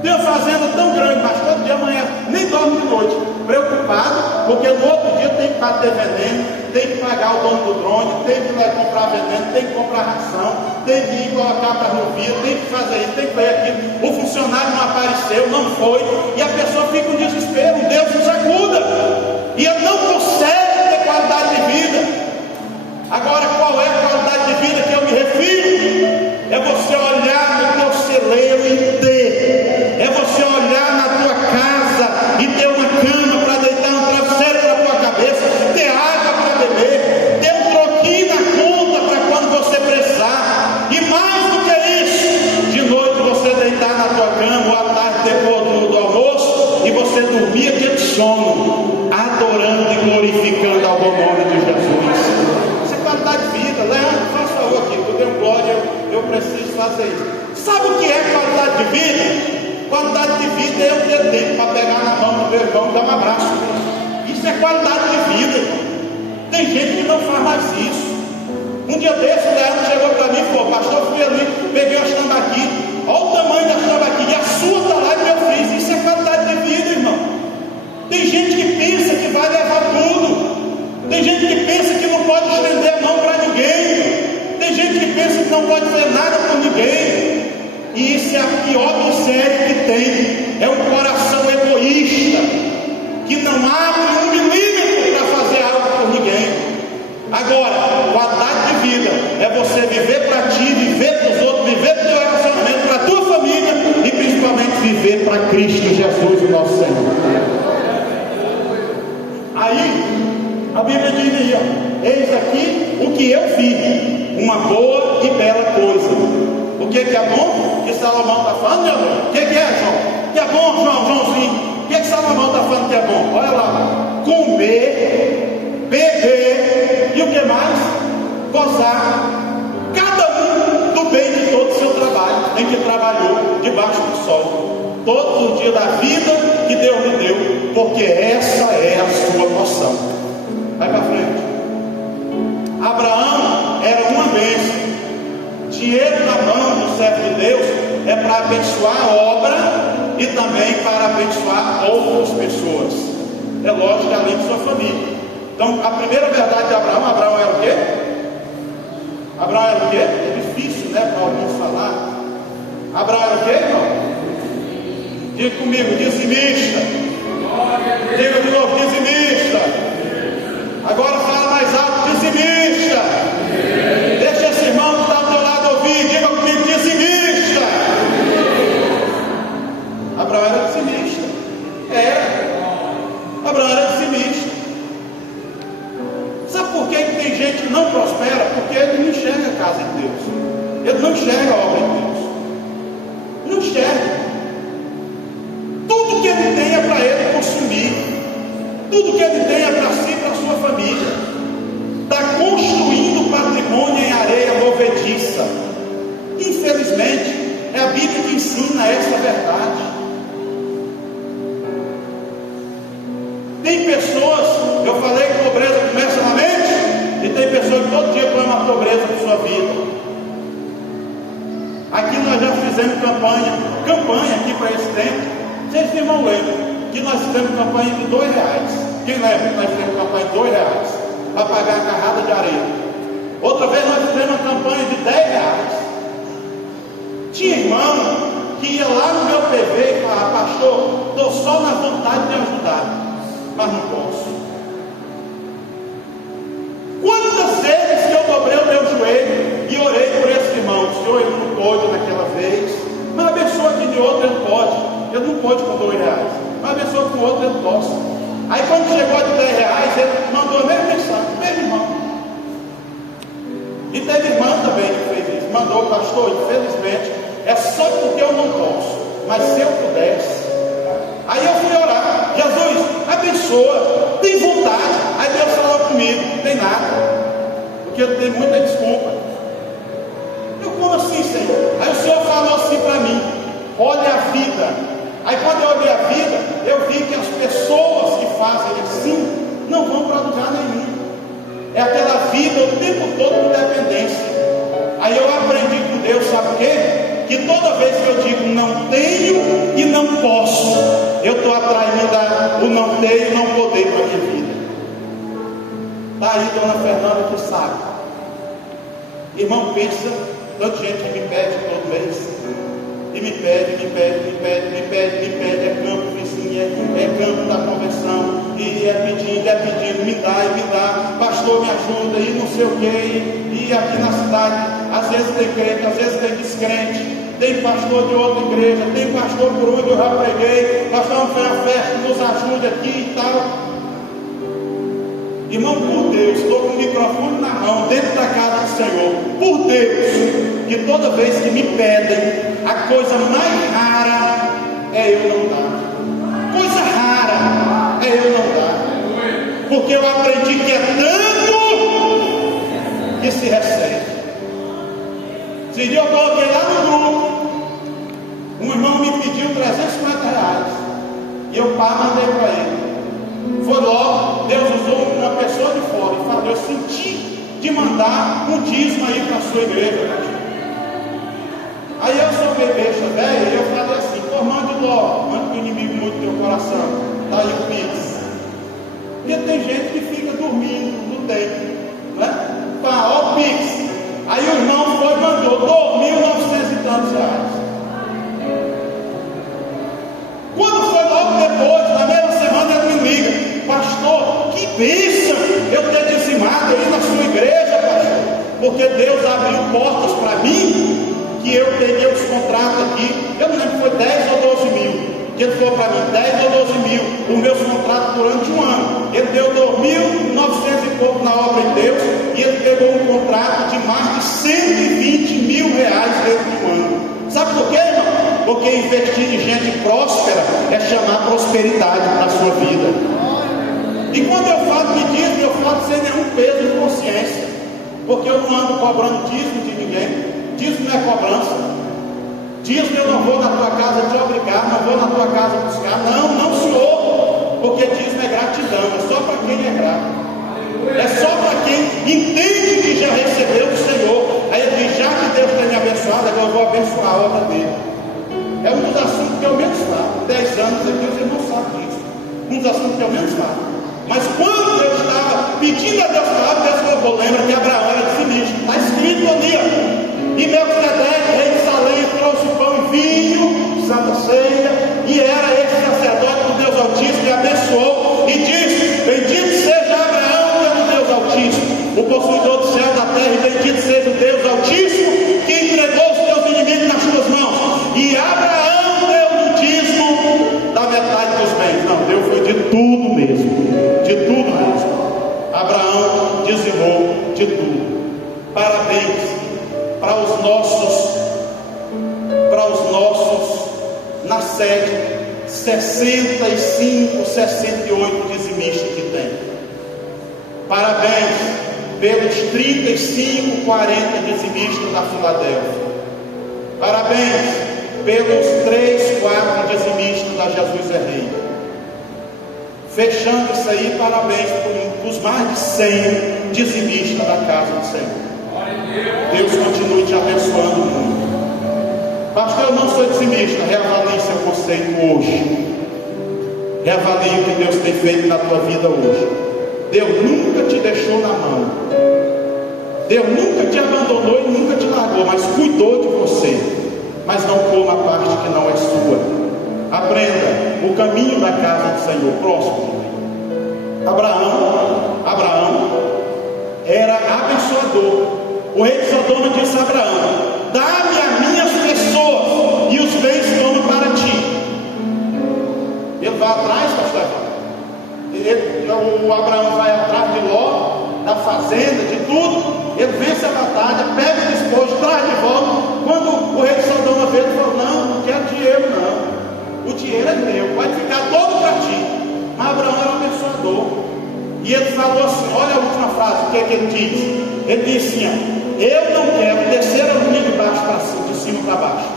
Tem uma fazenda tão grande, mas todo dia amanhã nem dorme de noite, preocupado, porque no outro dia tem que bater veneno, tem que pagar o dono do drone, tem que ir comprar veneno, tem que comprar ração, tem que ir colocar para a rodovia, tem que fazer isso, tem que fazer aquilo. O funcionário não apareceu, não foi, e a pessoa fica em desespero. Deus nos acuda, e ele não consegue ter qualidade de vida. Agora, qual é a qualidade de vida que eu me refiro? É você olhar no teu celeiro e ter. É você olhar na tua casa e ter uma cama para deitar, um travesseiro para a tua cabeça, ter água para beber, ter um troquinho na conta para quando você precisar. E mais do que isso, de noite você deitar na tua cama, ou à tarde depois do almoço, e você dormir aquele sono, adorando e glorificando ao bom nome de Jesus. Isso é qualidade de vida. Leandro, faz favor aqui, eu tenho glória, eu preciso fazer isso. Sabe o que é qualidade de vida? Qualidade de vida é eu ter tempo para pegar na mão do meu irmão e dar um abraço. Isso é qualidade de vida. Tem gente que não faz mais isso. Um dia desse, o Leandro chegou para mim e falou: pastor, fui ali, peguei uma tambaqui. Olha o tamanho da sua está lá e eu fiz. Isso é qualidade de vida, irmão. Tem gente que pensa que vai levar tudo. Tem gente que pensa que não pode estender a mão para ninguém. Tem gente que pensa que não pode fazer nada por ninguém. E isso é a pior miséria que tem. É um coração egoísta, que não abre 1 milímetro para fazer algo por ninguém. Agora, qualidade de vida é você viver para ti, viver para os outros, viver para o teu relacionamento, para a tua família e principalmente viver para Cristo Jesus, o nosso Senhor. Aí, a Bíblia diz aí, ó, eis aqui o que eu vi, uma boa e bela coisa. O que é bom? Que Salomão está falando, meu irmão? O que é, João? Que é bom, Joãozinho? O que Salomão está falando que é bom? Olha lá, comer, beber e o que mais? Gozar, cada um do bem de todo o seu trabalho, em que trabalhou debaixo do sol, todos os dias da vida que Deus lhe deu, porque essa é a sua porção. Vai para frente. Abraão era uma bênção. Dinheiro na mão do servo de Deus é para abençoar a obra e também para abençoar outras pessoas. É lógico, além de sua família. Então, a primeira verdade de Abraão era o quê? Abraão era o quê? É difícil, né, para alguns falar. Abraão era o quê, irmão? Diga comigo, dizimista. Diga de novo, dizimista. Agora fala mais alto, dizimista. Deixa esse irmão que está ao teu lado ouvir. Diga comigo, dizimista. Abraão era dizimista. Abraão era dizimista. Sabe por que tem gente que não prospera? Porque ele não enxerga a casa de Deus. Ele não enxerga a obra de Deus. Não enxerga. Tudo que ele tem é para ele consumir. Tudo que ele tem é para si e para a sua família. Está construindo patrimônio em areia movediça. Infelizmente, é a Bíblia que ensina essa verdade. Tem pessoas, eu falei que pobreza começa na mente, e tem pessoas que todo dia clamam a pobreza de sua vida. Aqui nós já fizemos campanha aqui para esse tempo. Vocês irmãos lembram que nós fizemos campanha de R$2. Quem lembra que nós fizemos campanha de R$2 para pagar a carrada de areia? Outra vez nós fizemos uma campanha de R$10. Tinha irmão que ia lá no meu PV e falava: pastor, estou só na vontade de ajudar, mas não posso. Quantas vezes que eu dobrei o meu joelho e orei por esse irmão? Senhor, ele não pôde naquela vez, mas abençoa que de outro ele pode. Ele não pôde com R$2, mas abençoa com o outro ele possa. Aí quando chegou de R$10, ele mandou a mesma mensagem, mesmo irmão. E teve irmã também que fez isso, mandou: pastor, infelizmente é só porque eu não posso, mas se eu pudesse. Aí eu fui orar: Jesus, abençoa, tem vontade. Aí Deus falou comigo: não tem nada, porque eu tenho muita desculpa. Eu, como assim, Senhor? Aí o Senhor falou assim para mim: olha a vida. Aí quando eu olhei a vida, eu vi que as pessoas que fazem assim não vão para lugar nenhum. É aquela vida o tempo todo de dependência. Aí eu aprendi com Deus, sabe o quê? Que toda vez que eu digo não tenho e não posso, eu estou atraindo o não ter e não poder para a minha vida. Está aí dona Fernanda que sabe. Irmão, pensa, tanta gente que me pede todo mês. E me pede, é campo vizinho, é campo da conversão, e é pedindo, me dá, pastor me ajuda, e não sei o que, e aqui na cidade, às vezes tem crente, às vezes tem descrente, tem pastor de outra igreja, tem pastor por onde eu já preguei, pastor não foi a festa, nos ajude aqui e tal. Irmão, por Deus, estou com o microfone na mão, dentro da casa do Senhor, por Deus, que toda vez que me pedem, a coisa mais rara é eu não dar. Coisa rara é eu não dar. Porque eu aprendi que é tanto que se recebe. Esse dia eu coloquei lá no grupo, um irmão me pediu R$350, e eu mandei para ele. Foi logo, Deus usou uma pessoa de fora e falou: eu senti de mandar um dízimo aí para a sua igreja. Aí eu sou bebê, velho, e eu falei assim: pô, irmão, manda o inimigo muito no teu coração. Está aí o Pix. Porque tem gente que fica dormindo no tempo, né? Ó o Pix. Aí o irmão foi e mandou 2.900 e tantos reais. Quando foi logo depois, na mesma semana, ele me liga: pastor, que bênção eu ter dizimado aí na sua igreja, pastor, porque Deus abriu portas para mim, que eu peguei os contratos aqui. Eu não lembro se foi 10 ou 12 mil. Que ele falou para mim, 10 ou 12 mil, os meus contratos durante um ano. Ele deu 2.900 e pouco na obra de Deus, e ele pegou um contrato de mais de 120 mil reais dentro de um ano. Sabe por quê, irmão? Porque investir em gente próspera é chamar prosperidade para a sua vida. E quando eu falo de dízimo, eu falo sem nenhum peso de consciência, porque eu não ando cobrando dízimo de ninguém. Dízimo não é cobrança. Dízimo eu não vou na tua casa te obrigar, não vou na tua casa buscar. Não, não, senhor, porque dízimo é gratidão, é só para quem é grato, é só para quem entende que já recebeu do Senhor. Aí ele diz: já que Deus tem me abençoado, agora eu vou abençoar a obra dele. É um dos assuntos que eu menos falo. 10 anos aqui, os irmãos sabem disso. Um dos assuntos que eu menos falo. Mas quando eu estava pedindo a Deus falar, Deus falou: lembra que Abraão era dizimista. Está escrito ali, ó. E Melquisedeque, rei de Salém, trouxe pão e vinho, santa ceia, e era esse sacerdote do Deus Altíssimo, e abençoou, e disse: bendito seja Abraão pelo Deus Altíssimo, o possuidor do céu e da terra, e bendito seja o Deus Altíssimo, que entregou os teus inimigos nas tuas mãos. E Abraão deu no dízimo da metade dos bens. Não, Deus foi de tudo mesmo, de tudo mesmo. Abraão dizimou de tudo. Parabéns para os nossos, na série 65, 68 dizimistas que tem. Parabéns pelos 35, 40 dizimistas da Filadélfia. Parabéns pelos 3, 4 dizimistas da Jesus é Rei. Fechando isso aí, parabéns para os mais de 100 dizimistas da casa do Senhor. Deus continue te abençoando muito. Pastor, eu não sou dizimista. Reavalie seu conceito hoje. Reavalie o que Deus tem feito na tua vida hoje. Deus nunca te deixou na mão. Deus nunca te abandonou e nunca te largou, mas cuidou de você. Mas não coma a parte que não é sua. Aprenda o caminho da casa do Senhor. Próximo. Abraão era abençoador. O rei de Sodoma disse a Abraão: dá-me as minhas pessoas e os bens toma para ti. Ele vai atrás, pastor. O Abraão vai atrás de Ló, da fazenda, de tudo. Ele vence a batalha, pega o despojo, traz de volta. Quando o rei de Sodoma veio, ele falou: não quero dinheiro não. O dinheiro é meu, vai ficar todo para ti. Mas Abraão era um abençoador. E ele falou assim: olha a última frase, o que é que ele diz? Ele disse assim: eu não quero, terceira linha de baixo para cima, de cima para baixo,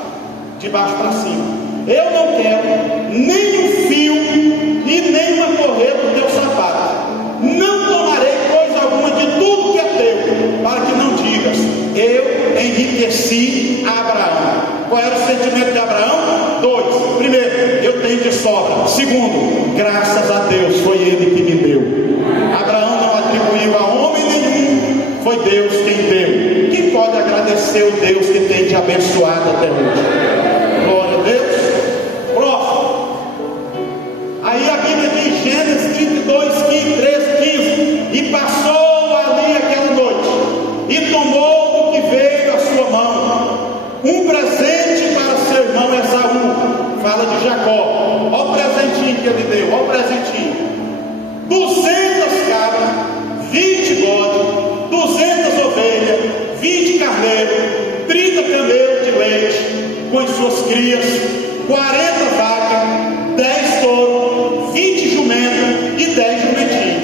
de baixo para cima. Eu não quero nem um fio e nem uma correia do teu sapato. Não tomarei coisa alguma de tudo que é teu, para que não digas: eu enriqueci Abraão. Qual era o sentimento de Abraão? 2. Primeiro, eu tenho de sobra. Segundo, graças a Deus foi ele que me deu. Abraão não atribuiu a homem nenhum, foi Deus quem deu. Quem pode agradecer o Deus que tem te abençoado até hoje? Glória a Deus. Próximo. Aí a Bíblia diz, Gênesis 32, 13, 15: e passou ali aquela noite, e tomou do que veio à sua mão um presente para seu irmão Esaú. Fala de Jacó. Olha o presentinho que ele deu, olha o presentinho: 200 cabras, 20 bodes, 200 ovelhas, 20 carneiros, 30 camelos de leite com as suas crias, 40 vacas, 10 touros, 20 jumentos e 10 jumentinhos.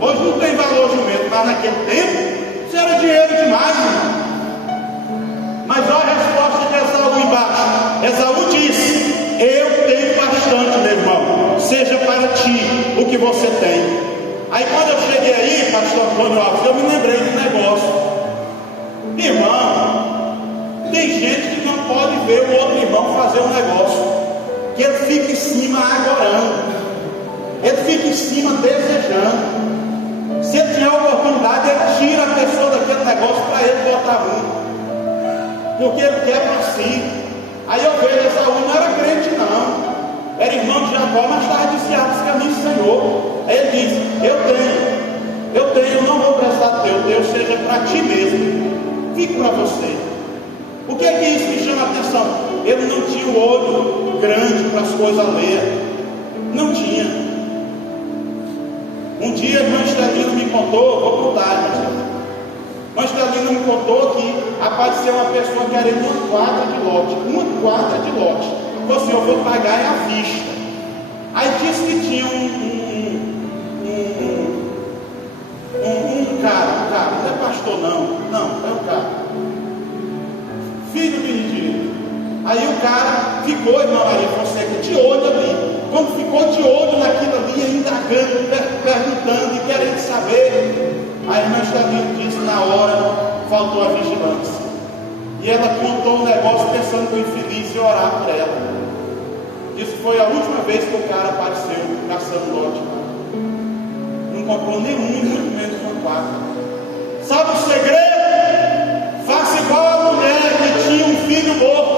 Hoje não tem valor jumento, mas naquele tempo isso era dinheiro demais, irmão. Mas olha a resposta de Esaú embaixo. Esaú disse: eu tenho bastante, meu irmão, seja para ti o que você tem. Aí quando eu cheguei aí, pastor Antônio Alves, eu me lembrei do negócio. Irmão, tem gente que não pode ver o outro irmão fazer um negócio. que ele fica em cima agorando, ele fica em cima desejando. Se ele tiver a oportunidade, ele tira a pessoa daquele negócio para ele botar um, porque ele quer para si. Aí eu vejo, Esaú não era crente não, era irmão de Jacó, mas estava desviado dos caminhos do Senhor. Aí ele diz: eu não vou prestar teu Deus, seja para ti mesmo, fique para você. O que é que isso me chama a atenção? Ele não tinha o olho grande para as coisas alheias, não tinha. Um dia a irmã Estelina me contou, vou contar, a irmã Estelina me contou que apareceu uma pessoa querendo uma quadra de lote, falou assim: eu vou pagar à vista. Aí disse que tinha um cara, não é pastor não, é um cara, filho de Benedito. Aí o cara ficou, irmã Maria Fonseca, de olho ali. Quando ficou de olho naquilo ali, indagando, perguntando e querendo saber, a irmã Estelina disse: na hora faltou a vigilância. E ela contou o negócio pensando que o infeliz ia orar por ela. Disse que foi a última vez que o cara apareceu caçando lote. Não comprou nenhum, muito menos uma quadra. Sabe o segredo? Faça igual a mulher que tinha um filho morto.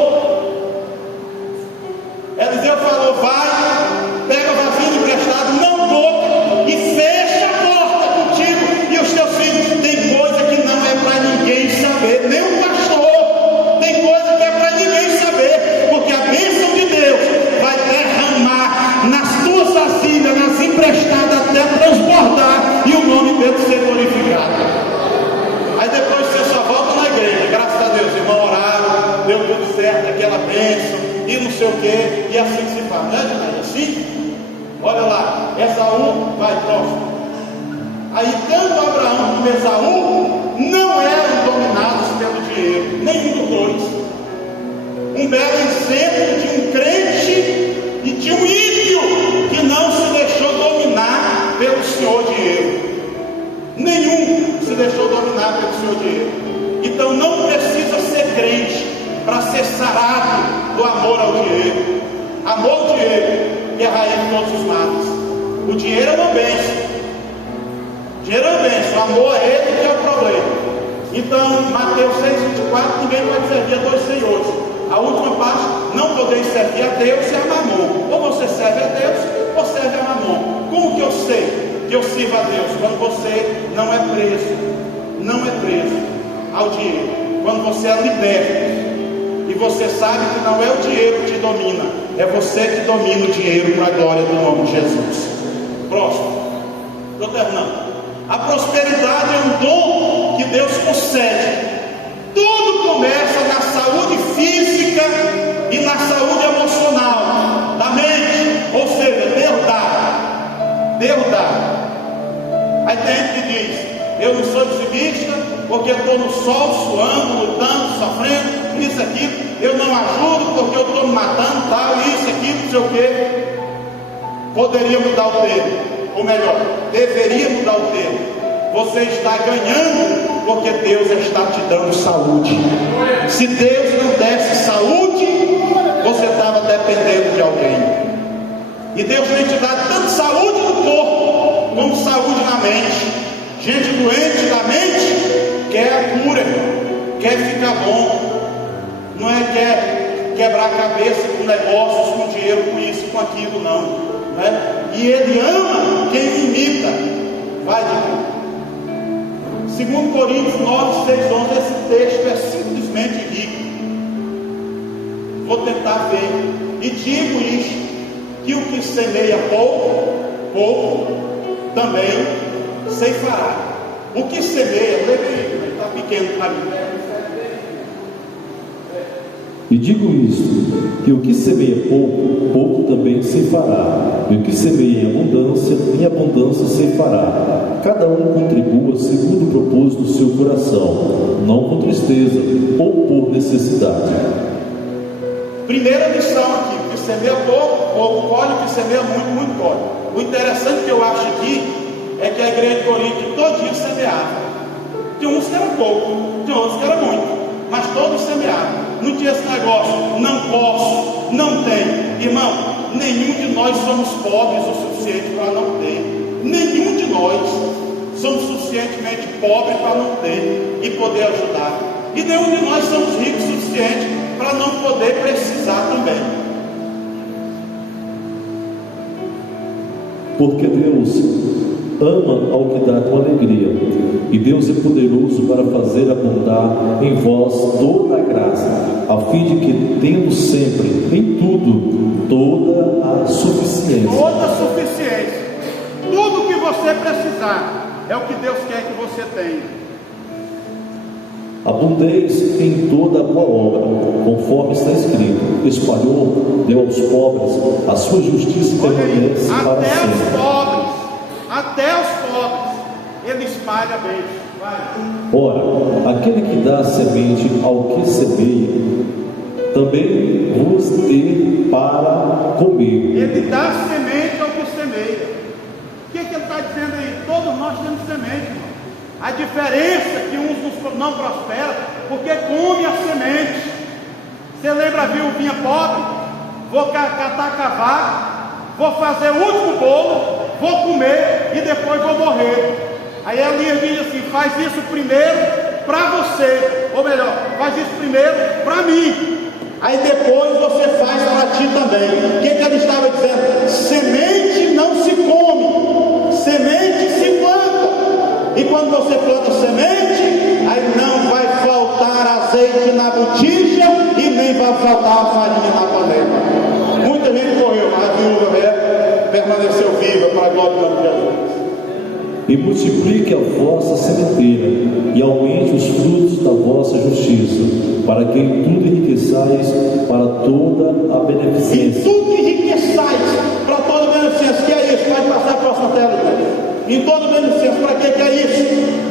Eliseu falou: vai, pega o vasinho emprestado, não toca e fecha a porta contigo e os teus filhos. Tem coisa que não é para ninguém saber, nem o pastor. Tem coisa que é para ninguém saber, porque a bênção de Deus vai derramar nas tuas vasilhas, nas emprestadas, até transbordar e o nome dele ser glorificado. Aí depois você só volta na igreja, graças a Deus, irmão, oraram, deu tudo certo, aquela bênção e não sei o que, e assim se faz, não é assim? Olha lá, Esaú vai próximo. Aí tanto Abraão como Esaú não eram dominados pelo dinheiro, nenhum dos dois. Um belo exemplo de um crente e de um ímpio que não se deixou dominar pelo Senhor dinheiro. Nenhum se deixou dominar pelo Senhor dinheiro. Então não precisa ser crente para ser sarado do amor ao dinheiro. Amor ao dinheiro, que é a raiz de todos os males. O dinheiro é uma bênção. O dinheiro é uma bênção. O amor a ele que é o problema. Então, Mateus 6,24, ninguém pode servir a dois senhores. A última parte: não podeis servir a Deus e a Mamon. Ou você serve a Deus, ou serve a Mamon. Como que eu sei que eu sirvo a Deus? Quando você não é preso ao dinheiro. Quando você é liberto. E você sabe que não é o dinheiro que te domina, é você que domina o dinheiro para a glória do nome de Jesus. Próximo. Estou terminando. A prosperidade é um dom que Deus concede. Tudo começa na saúde física e na saúde emocional, da mente. Ou seja, Deus dá. Aí tem gente que diz: eu não sou dizimista porque estou no sol, suando, lutando, sofrendo, isso, aquilo. Eu não ajudo porque eu estou me matando, tal, isso, aquilo, não sei o quê. Poderia mudar o termo, ou melhor, deveria mudar o termo. Você está ganhando porque Deus está te dando saúde. Se Deus não desse saúde, você estava dependendo de alguém. E Deus tem te dado tanto saúde no corpo, como saúde na mente. Gente doente da mente quer a cura, quer ficar bom, não é quer quebrar a cabeça com negócios, com dinheiro, com isso, com aquilo, não, né? E Ele ama quem imita. Vai de 2 Coríntios 9, 6, 11. Esse texto é simplesmente rico. Vou tentar ver. E digo isto: que o que semeia pouco também ceifará. O que semeia, está pequeno para mim. E digo isto: que o que semeia pouco também ceifará. E o que semeia em abundância ceifará. Cada um contribua segundo o propósito do seu coração, não com tristeza ou por necessidade. Primeira lição aqui: o que semeia pouco colhe, o que semeia muito colhe. O interessante que eu acho aqui é que a igreja de Corinto todo dia semeava. Tinha uns que era pouco, tinha outros que era muito, mas todo e semeado. Não tinha esse negócio, não posso, não tenho. Irmão, nenhum de nós somos pobres o suficiente para não ter. Nenhum de nós somos suficientemente pobres para não ter e poder ajudar. E nenhum de nós somos ricos o suficiente para não poder precisar também. Porque Deus ama ao que dá com alegria, e Deus é poderoso para fazer abundar em vós toda a graça, a fim de que, tendo sempre, em tudo, toda a suficiência. Toda a suficiência. Tudo que você precisar é o que Deus quer que você tenha. Abundeis em toda a boa obra, conforme está escrito: espalhou, deu aos pobres, a sua justiça permanece para sempre. Até os pobres, ele espalha bem. Ora, aquele que dá semente ao que semeia, também vos dê para comer. Ele dá semente ao que semeia. O que ele está dizendo aí? Todos nós temos semente, irmão. A diferença é que uns não prosperam porque come a semente. Você lembra a viuvinha pobre? Vou catar cavaco, vou fazer o último bolo, vou comer e depois vou morrer. Aí a Elias diz assim: faz isso primeiro para você, ou melhor, faz isso primeiro para mim, aí depois você faz para ti também. O que ele estava dizendo? Semente não se come, semente se planta. E quando você planta semente, aí não vai faltar azeite na botija e nem vai faltar a farinha na panela. Muita gente morreu, mas a viúva permaneceu viva para a glória do nome de Jesus. E multiplique a vossa sementeira, e aumente os frutos da vossa justiça, para que em tudo enriqueçais para toda a beneficência. Em tudo enriqueçais para toda a beneficência. Que é isso? Pode passar a próxima tela, né? Em toda a beneficência. Para que é isso?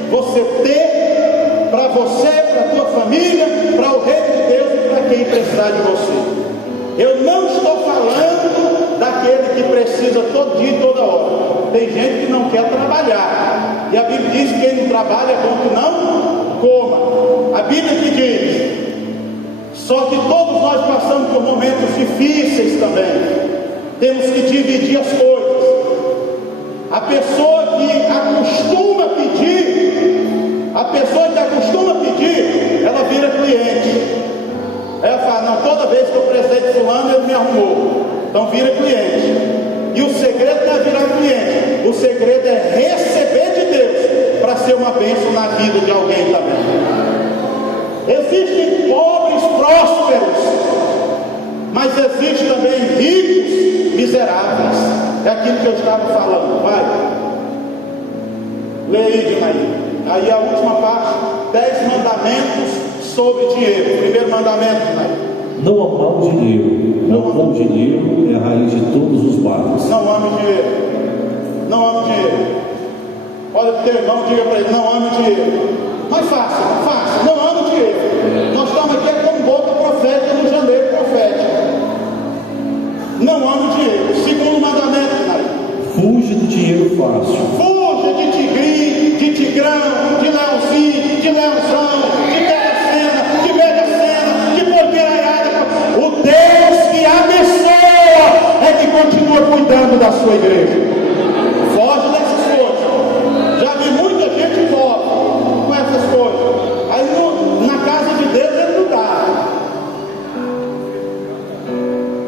Você ter para você, para a tua família, para o reino de Deus e para quem precisar de você. Eu não estou falando daquele que precisa todo dia e toda hora. Tem gente que não quer trabalhar, e a Bíblia diz que quem não trabalha é bom que não coma. A Bíblia que diz, só que todos nós passamos por momentos difíceis também, temos que dividir as coisas. A pessoa que acostuma pedir, ela vira cliente. Ela fala: não, toda vez que eu precisei de fulano, ele me arrumou. Então vira cliente. E o segredo não é virar cliente, o segredo é receber de Deus para ser uma bênção na vida de alguém também. Existem pobres prósperos, mas existem também ricos miseráveis. É aquilo que eu estava falando. Vai, leia aí, Dinaí. Aí a última parte: 10 mandamentos sobre dinheiro. Primeiro mandamento, Dinaí: não amar o dinheiro. O dinheiro é a raiz de todos os males. Não ame o dinheiro. Não ame o dinheiro. Olha para o teu irmão, diga para ele: não ame o dinheiro. Mas faça, não ame o dinheiro. Nós estamos aqui como boca profética no janeiro profético. Não ame o dinheiro. Segundo mandamento, Dinaí: fuja do dinheiro fácil. Fuja de tigrinho, de tigrão, de leãozinho, de leãozão, de mega-sena, de mega-sena, de porqueiraiada. O Deus que abençoa é que continua cuidando da sua igreja. Foge dessas coisas. Já vi muita gente pobre com essas coisas. Aí na casa de Deus ele não dá.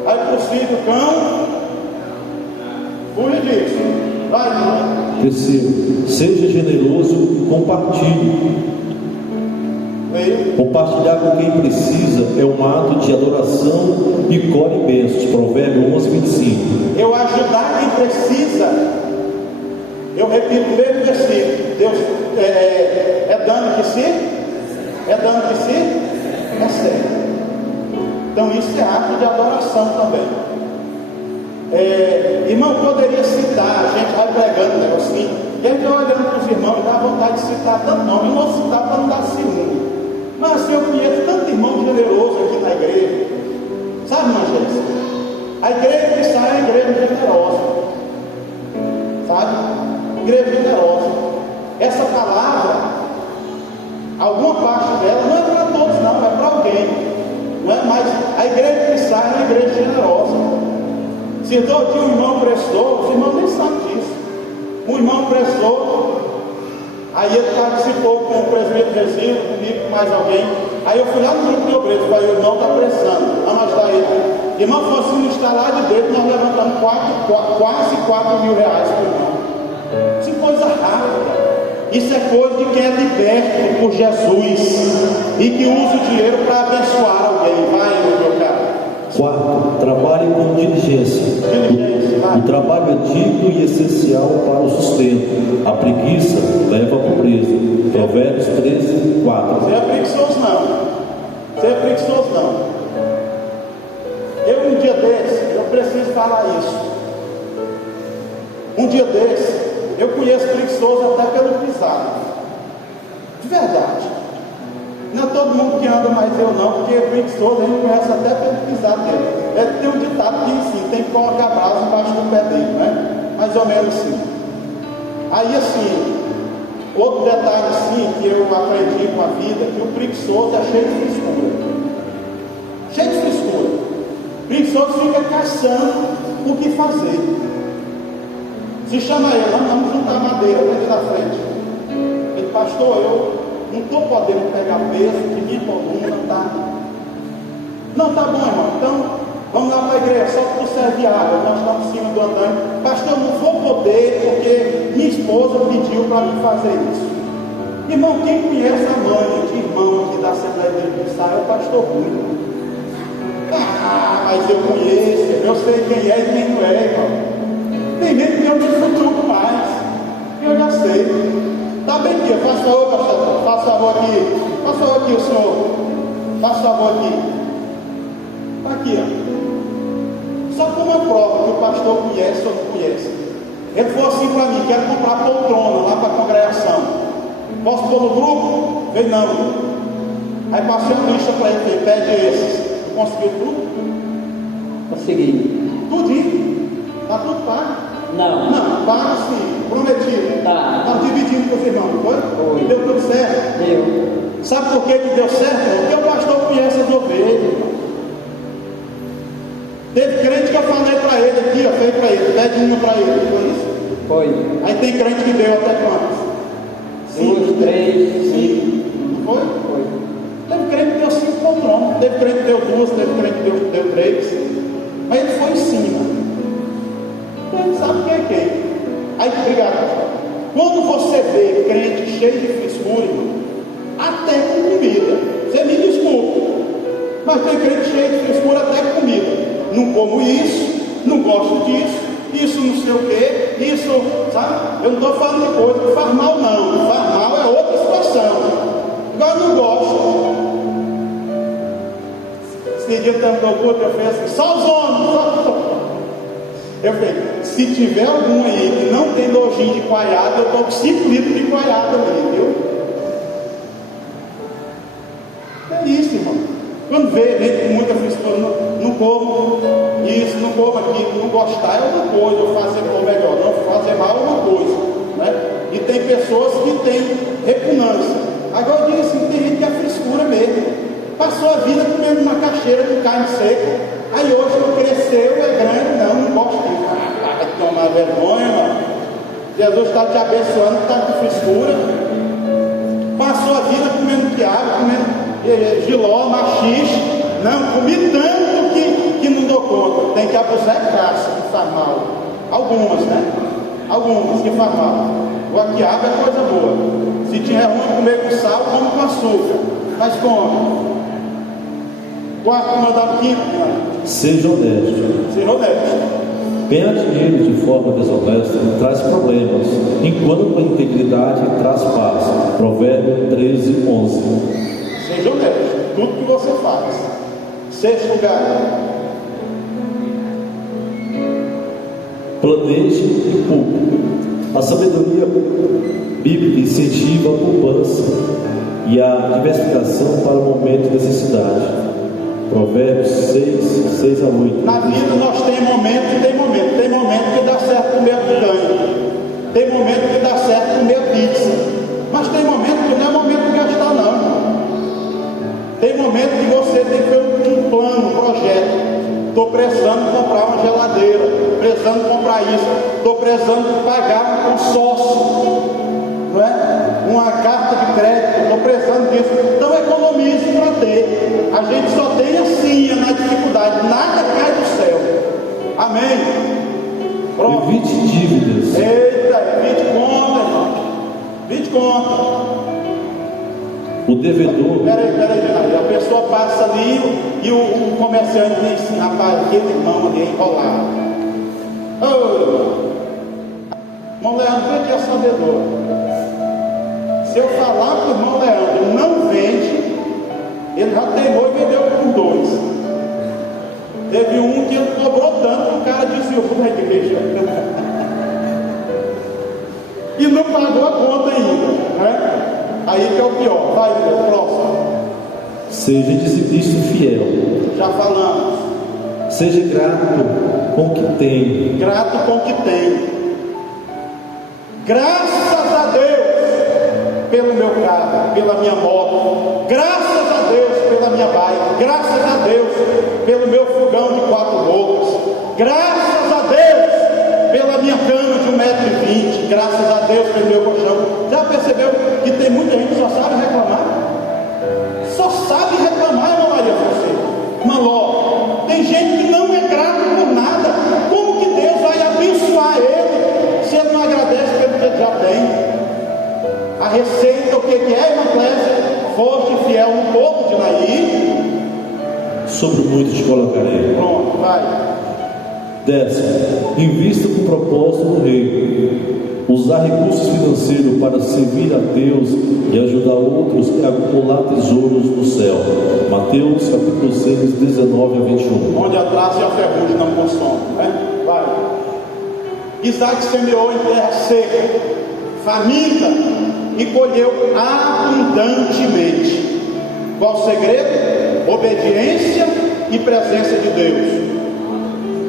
Aí pro filho do cão, fuja disso. Vai. Terceiro, seja generoso e compartilhe. Compartilhar com quem precisa é um ato de adoração e colhe bênçãos. Provérbio 11:25. Eu ajudar quem precisa, eu repito o mesmo versículo: Deus é dano que se recebe. Então isso é ato de adoração também. Irmão, poderia citar, a gente vai pregando um negocinho, e a gente vai olhando para os irmãos e dá vontade de citar tanto nome. Eu não vou citar para não dar ciúme. Mas assim, eu conheço tanto irmão generoso aqui na igreja. Sabe, irmã Jéssica? A igreja que sai é a igreja generosa. Sabe? Igreja generosa. Essa palavra, alguma parte dela, não é para todos não, é para alguém, não é? Mas a igreja cristã é uma igreja generosa. Se todo dia um irmão prestou, os irmãos nem sabem disso. Um irmão prestou, aí ele participou com o presbítero Resino, comigo, com mais alguém. Aí eu fui lá no grupo de obreiros, falei, o irmão está prestando, vamos ajudar ele. Irmão, fosse no instalar de dentro, nós levantamos quase 4 mil reais por irmão. Isso é coisa rápida. Isso é coisa de quem é liberto por Jesus e que usa o dinheiro para abençoar alguém. Vai, meu cara. Quarto, trabalhe com diligência. O trabalho é digno e essencial para o sustento. A preguiça leva à pobreza. Provérbios 13, 4. Você é preguiçoso não. Você é preguiçoso não. Eu, um dia desse, eu preciso falar isso. Um dia desse, eu conheço preguiçoso até pelo pisado. De verdade. Não é todo mundo que anda mais eu não, porque preguiçoso a gente conhece até pelo pisado dele. Tem um ditado que ensina, tem que colocar brasa embaixo do pé dele, né? Mais ou menos assim. Aí assim, outro detalhe assim que eu aprendi com a vida, que o preguiçoso é cheio de frescura. Cheio de frescura. O preguiçoso fica caçando o que fazer. Se chama ele, vamos juntar madeira ali na frente. Ele, pastor, eu não estou podendo pegar peso, que minha coluna está. Não, tá bom, irmão. Então, vamos lá para a igreja, só que tu serve água. Nós estamos em cima do andame. Pastor, eu não vou poder, porque minha esposa pediu para me fazer isso. Irmão, quem conhece a mãe de irmão aqui da Assembleia de Deus é o pastor Rui. Ah, mas eu conheço, eu sei quem é e quem não é, irmão. Tem gente que eu não escuto mais. Eu já sei. Está bem aqui, faça favor, pastor. Faça favor aqui. Faça favor aqui, o senhor. Faça favor aqui. Está aqui, ó. Só como uma prova que o pastor conhece ou não conhece. Ele falou assim para mim: quero comprar poltrona lá para a congregação. Posso pôr no grupo? Falei, não. Aí passei a lista para ele, falei, pede esses. Conseguiu tudo? Consegui. Tudinho. Está tudo pago? Não. Não, pago sim, prometido. Tá. Nós dividimos com os irmãos, não foi? Foi. Deu tudo certo? Deu. Sabe por que deu certo? Porque o pastor conhece as ovelhas. Teve crente que eu falei para ele aqui, ó, falei para ele, pede uma para ele, foi isso? Foi. Aí tem crente que deu até quantos? 2, 3, 5. Não foi? Foi. Teve crente que deu 5 poltronas, teve crente que deu 2, teve crente que deu 3. Mas ele foi em cima. Ele sabe quem é quem. Aí, obrigado. Quando você vê crente cheio de frescura, até com comida, você me desculpa, mas tem crente cheio de frescura até com comida. Não como isso, não gosto disso, isso não sei o que, isso, sabe? Eu não estou falando de coisa que faz mal, não. Faz mal é outra situação. Agora eu não gosto. Esse dia terminou o culto, eu falei assim, só os homens, só os homens. Eu falei, se tiver algum aí que não tem nojinho de coalhada, eu estou com 5 litros de coalhada ali, viu? É isso, irmão. Quando vê gente com muita frescura, não como isso, não como aquilo, não gostar é uma coisa, ou fazer ou melhor, não fazer mal é uma coisa, né? E tem pessoas que têm repugnância. Agora eu digo assim, tem gente que é frescura mesmo. Passou a vida comendo uma caixeira de carne seca. Aí hoje não cresceu, é grande, não gosto disso. Vai tomar vergonha, mano. Jesus está te abençoando, está com frescura. Passou a vida comendo quiabo, comendo giló, machixe. Não, comi tanto que não dou conta. Tem que abusar de caça, que faz mal. Algumas, né? Algumas que faz mal. O quiabo é coisa boa. Se tiver ruim comer com sal, come com açúcar. Mas come. Quarto mandado, quinto, seja honesto. Seja honesto. Ganhar dinheiro de forma desonesta traz problemas, enquanto a integridade traz paz. Provérbio 13, 11. Seja honesto. Tudo que você faz. Sexto lugar. Planeje e poupe. A sabedoria bíblica incentiva a poupança e a diversificação para o momento de necessidade. Provérbios 6 a 8. Na vida nós temos momento e tem momento. Tem momento que dá certo comer picanha. Tem momento que dá certo comer pizza. Mas tem momento que não é momento de gastar, não. Tem momento estou precisando comprar uma geladeira, precisando comprar isso, estou precisando pagar um consórcio, não é? Uma carta de crédito, estou precisando disso. Então economize para ter. A gente só tem assim, na dificuldade, nada cai do céu. Amém? Pronto. Evite dívidas. Eita, evite conta, irmão. Evite conta. O devedor. Peraí, a pessoa passa ali e o comerciante diz assim: rapaz, aquele irmão ali é enrolado. Irmão Leandro, vende a sabedor. Se eu falar para o irmão Leandro não vende, ele já teimou e vendeu por 2. Teve um que ele cobrou tanto, o cara desviou da igreja e não pagou a conta ainda, né? Aí que é o pior. Vai, próximo. Seja dizimista fiel. Já falamos. Seja grato com o que tem. Grato com o que tem. Graças a Deus pelo meu carro, pela minha moto. Graças a Deus pela minha bike. Graças a Deus pelo meu fogão de 4 bocas. Graças a Deus pela minha cama de 1,20 m. Graças a Deus pelo meu colchão. Já percebeu que tem muita gente que só sabe reclamar? Só sabe reclamar, irmã Maria José. Maló, tem gente que não é grato por nada. Como que Deus vai abençoar ele se ele não agradece pelo que ele já tem? A receita, o que é, irmã Clésia? Foste fiel um pouco de Naí, sobre muito te colocarei. Pronto, vai. 10. Invista com propósito no reino. Usar recursos financeiros para servir a Deus e ajudar outros é acumular tesouros no céu. Mateus capítulo 6, 19 a 21. Onde a traça e a ferrugem não consomem, né? Vai. Isaac semeou em terra seca, faminta, e colheu abundantemente. Qual o segredo? Obediência e presença de Deus.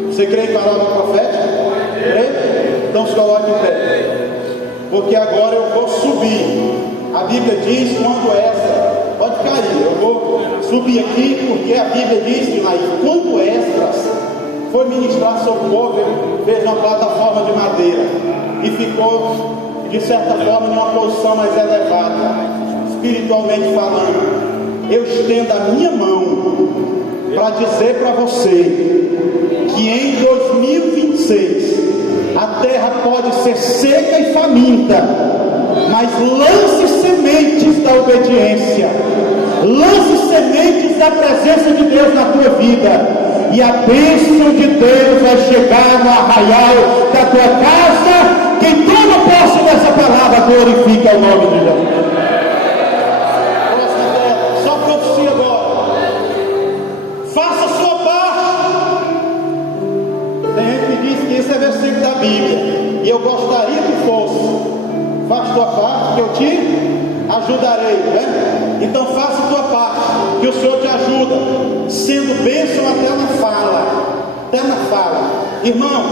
Você crê em palavra profética? Crê? Então se coloque em pé. Porque agora eu vou subir. A Bíblia diz quando Esdras, pode cair, eu vou subir aqui porque a Bíblia diz que quando Esdras foi ministrar sobre o povo, ele fez uma plataforma de madeira e ficou, de certa forma, em uma posição mais elevada, espiritualmente falando. Eu estendo a minha mão para dizer para você que em 2026 a terra pode ser seca e faminta, mas lance sementes da obediência, lance sementes da presença de Deus na tua vida, e a bênção de Deus vai chegar no arraial da tua casa. Quem toma posse dessa palavra glorifica o nome de Deus. Só profecia agora. Faça a sua parte. Tem gente que diz que isso é versículo da Bíblia, e eu gostaria que fosse. Faça a tua parte, que eu te ajudarei, né? Então faça a tua parte, que o Senhor te ajuda, sendo bênção até na fala. Irmão,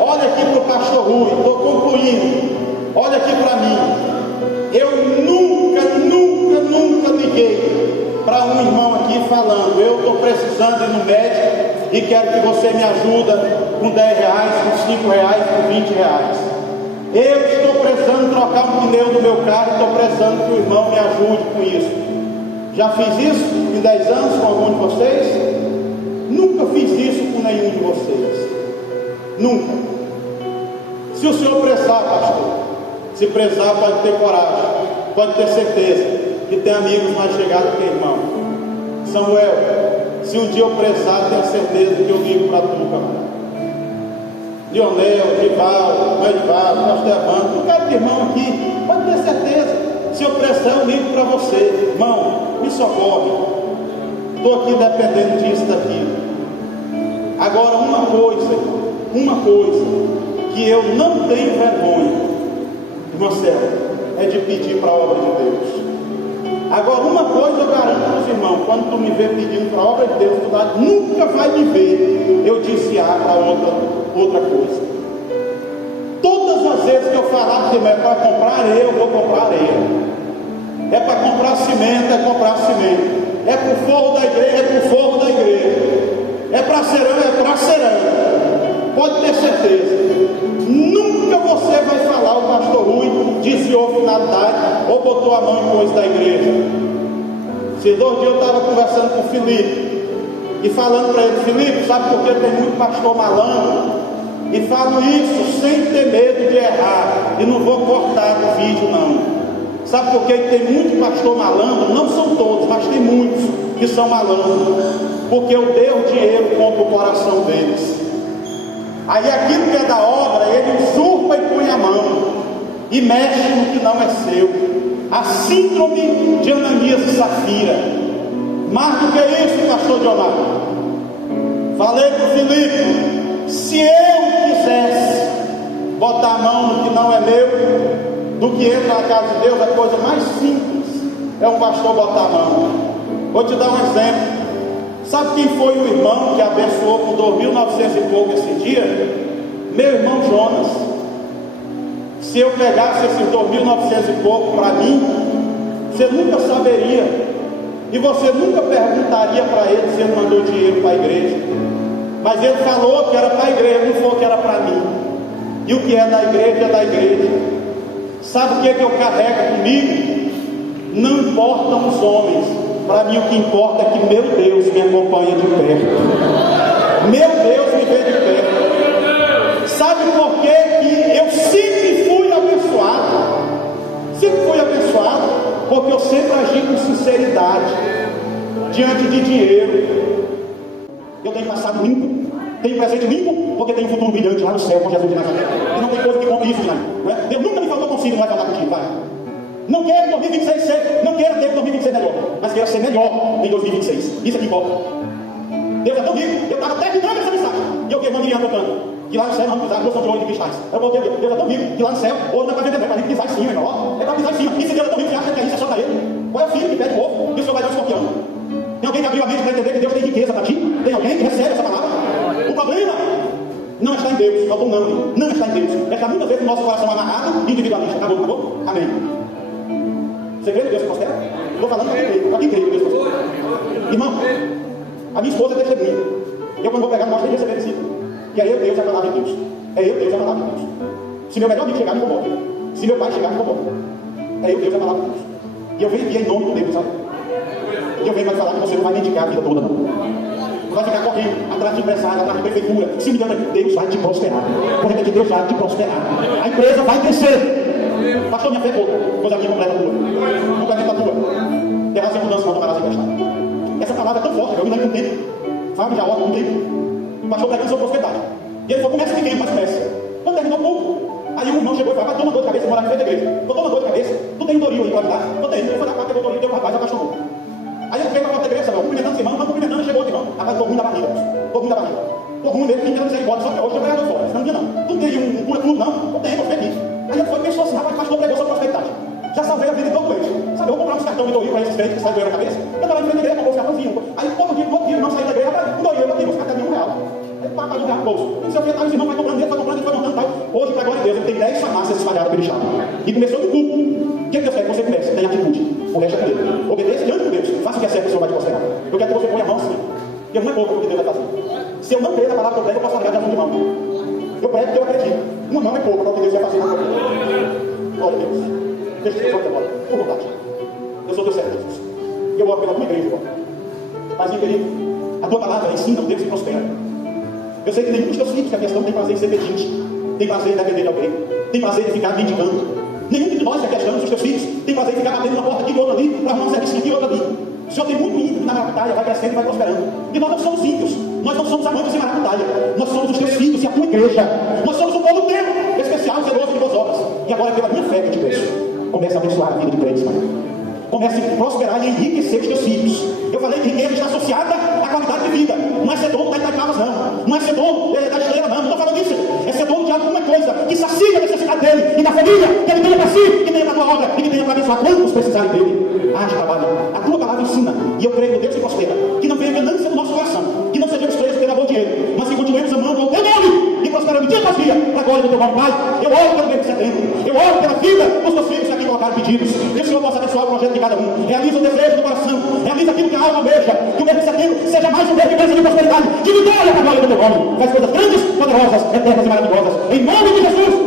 olha aqui para o pastor Rui, estou concluindo. Olha aqui para mim. Eu nunca liguei para um irmão aqui falando: eu estou precisando ir no médico e quero que você me ajude com R$10, com R$5, com R$20. Eu estou precisando trocar um pneu do meu carro e estou precisando que o irmão me ajude com isso. Já fiz isso em 10 anos com algum de vocês? Nunca fiz isso com nenhum de vocês. Nunca. Se o senhor precisar, pastor, se precisar, pode ter coragem, pode ter certeza que tem amigos mais chegados que irmão. Samuel, se um dia eu precisar, tenha certeza que eu ligo para tu, camarada. Dionel, Edivaldo, pastor Evandro, não quero de irmão aqui, pode ter certeza. Se eu precisar, eu ligo para você. Irmão, me socorre. Estou aqui dependendo disso, daquilo. Agora, uma coisa que eu não tenho vergonha, Marcelo, é de pedir para a obra de Deus. Agora, uma coisa eu garanto para os irmãos: quando tu me vê pedindo para a obra de Deus, tu nunca vai me ver eu desviar para outra coisa. Todas as vezes que eu falar que é para comprar areia, eu vou comprar areia. É para comprar cimento, é comprar cimento. É para o forro da igreja, é para o forro da igreja. é pracerão. Pode ter certeza. Nunca você vai falar, o pastor Rui desviou finalidade ou botou a mão em coisa da igreja. Esses 2 dias eu estava conversando com o Felipe e falando para ele: Felipe, sabe por que tem muito pastor malandro? E falo isso sem ter medo de errar, e não vou cortar o vídeo não. Sabe por que tem muito pastor malandro? Não são todos, mas tem muitos que são malandros, porque eu dei o dinheiro contra o coração deles. Aí aquilo que é da obra, ele usurpa e põe a mão, e mexe no que não é seu. A síndrome de Ananias e Safira. Mais do que isso, pastor Leonardo, falei para o Felipe: se eu quisesse botar a mão no que não é meu, do que entra na casa de Deus, a coisa mais simples é um pastor botar a mão. Vou te dar um exemplo. Sabe quem foi o irmão que abençoou com 2.900 e pouco esse dia? Meu irmão Jonas. Se eu pegasse esses 2.900 e pouco para mim, você nunca saberia, e você nunca perguntaria para ele se ele mandou dinheiro para a igreja. Mas ele falou que era para a igreja, não falou que era para mim. E o que é da igreja é da igreja. Sabe o que eu carrego comigo? Não importam os homens. Para mim o que importa é que meu Deus me acompanha de perto. Meu Deus me vê de perto. Sabe por que eu sempre fui abençoado? Sempre fui abençoado porque eu sempre agi com sinceridade diante de dinheiro. Eu tenho passado limpo, tenho presente limpo, porque tenho um futuro brilhante lá no céu com Jesus de Nazaré. E não tem coisa que compre isso, não é? Deus nunca me faltou consigo, não vai falar contigo, vai. Não quero 2026 ser, não quero ter 2026 melhor, mas quero ser melhor em 2026. Isso é que importa. Deus é tão rico, eu estava terminando essa mensagem, e eu fiquei mandando cantando, que lá no céu não pisar, Deus são de ouro de cristais. Eu voltei, Deus é tão rico, que lá no céu, ouro não é para vender, é para pisar em cima, irmão. É para pisar em cima. E se Deus é tão rico, você acha que é isso, é só para ele? Qual é o filho que pede o ovo, e o senhor vai dar o escorpião? Tem alguém que abriu a mente para entender que Deus tem riqueza para ti? Tem alguém que recebe essa palavra? O problema não está em Deus, faltou não está em Deus. Está muitas vezes o nosso coração amarrado, individualista. Acabou? Amém. Você crê que Deus se prospera? Estou falando para quem crê que Deus se prospera. Irmão, a minha esposa é testemunha. Eu quando vou pegar, não gosto de receber esse. Que é eu, Deus, é a palavra de Deus. É eu, Deus, é a palavra de Deus. Se meu melhor amigo chegar, me incomoda. Se meu pai chegar, me incomoda. É eu, Deus, é a palavra de Deus. E eu venho aqui em nome do Deus, sabe? E eu venho para falar que você não vai mendigar a vida toda, não. Não vai ficar correndo atrás de empresário, atrás de prefeitura. Se me engano, Deus vai te prosperar. Correndo aqui, Deus vai te prosperar. A empresa vai crescer. Pastor, minha fé é pouco. Coisa minha completa a tua. Complementa a tua. Terás em mudança, não tomarás emprestado. Essa palavra é tão forte que eu me lembro um tempo. Fábio já orta um tempo. O pastor pregando sobre prosperidade. E ele falou: começa pequeno, mas começa. Quando terminou pouco, aí um irmão chegou e falou: vai, toma dor de cabeça, morar na frente da igreja. Eu toma dor de cabeça. Tu tem Doril aí para me dar? Eu tenho. Eu fui na quarta, eu Doril, deu o rapaz, apaixonou. Aí ele veio para a porta da igreja, cumprimentando os irmãos, mas cumprimentando, chegou outro irmão. Rapaz, tô ruim da barriga, tô ruim da barriga. Tô ruim mesmo, quem quer misericórdia, só que hoje eu pregador fora, senão não tinha não. Tu não tem um cura tudo, não? Não tem, eu aqui. Aí ele foi e pensou assim: rapaz, pastor pregou sobre prosperidade. Já salvei a vida de todo eles. Sabe, eu vou comprar uns cartões de Doril para esses crentes que saem doendo na cabeça. Eu estava indo na igreja, comprou os cartõezinhos. Aí todo dia, não saí da igreja, rapaz, um Doril, eu tenho uns cartões de R$1. Ele paga no bolso. Não sei o que, os irmãos vai comprando, ele foi montando tal. Hoje, para a glória de Deus, ele tem 10 farmácias espalhadas pelo estado. E começou do culto. O que Deus quer que você comece? Tenha atitude. O resto é com ele. Obedeça e ande com Deus. Faça o que é certo, o Senhor vai te prosperar. Eu quero que você ponha a mão assim. Porque não é pouco o que Deus vai fazer. Se eu não crer na palavra que eu prego, eu posso largar de mão de mão. Eu prego porque eu acredito. Uma mão é pouco para o que Deus vai fazer na tua vida. Glória a Deus. Deixa eu te agora. Por vontade. Eu sou teu servo, Jesus. E eu oro pela tua igreja agora. Mas, meu querido, a tua palavra ensina o Deus que prospera. Eu sei que nenhum dos teus filhos que a questão tem prazer em ser pedinte, tem prazer em depender de alguém, tem prazer em ficar mendicando. Nenhum de nós que aqui estamos, os teus filhos, tem prazer em ficar batendo uma porta aqui e outra ali, para arrumar um serviço aqui e outra ali. O Senhor tem muito ímpio na maracutaia, vai crescendo e vai prosperando. E nós não somos ímpios, nós não somos amantes de maracutaia, nós somos os teus filhos e a tua igreja. Nós somos um povo teu, especial, zeloso de boas obras. E agora é pela minha fé que eu te peço. Comece a abençoar a vida de crentes, Pai. Comece a prosperar e enriquecer os teus filhos. Eu falei que riqueza está associada à qualidade de vida. Não é ser dono da Itaipavas, não. Não é ser dono da estileira, não. Não estou falando disso. É ser dono de alguma coisa que sacia a necessidade dele e da família, que ele tenha para si, que tenha para a tua obra e que tenha para abençoar quantos precisarem dele. Haja trabalho. A tua palavra ensina. E eu creio no Deus que prospera. Que não venha ganância no nosso coração. Que não sejamos presos pelo amor de dinheiro. Mas que continuemos amando ao teu nome e prosperando dia após dia para a glória do teu nome, Pai. Eu oro pelo mês de setembro. Eu oro pela vida dos teus filhos que aqui colocaram pedidos. Que o Senhor possa abençoar o projeto de cada um. Realiza o desejo do coração. Realiza maximize aquilo que a alma almeja, que o mês de setembro seja mais um mês de bênção de prosperidade, de vitória para a glória do teu nome. Faz coisas grandes, poderosas, eternas e maravilhosas. Em nome de Jesus.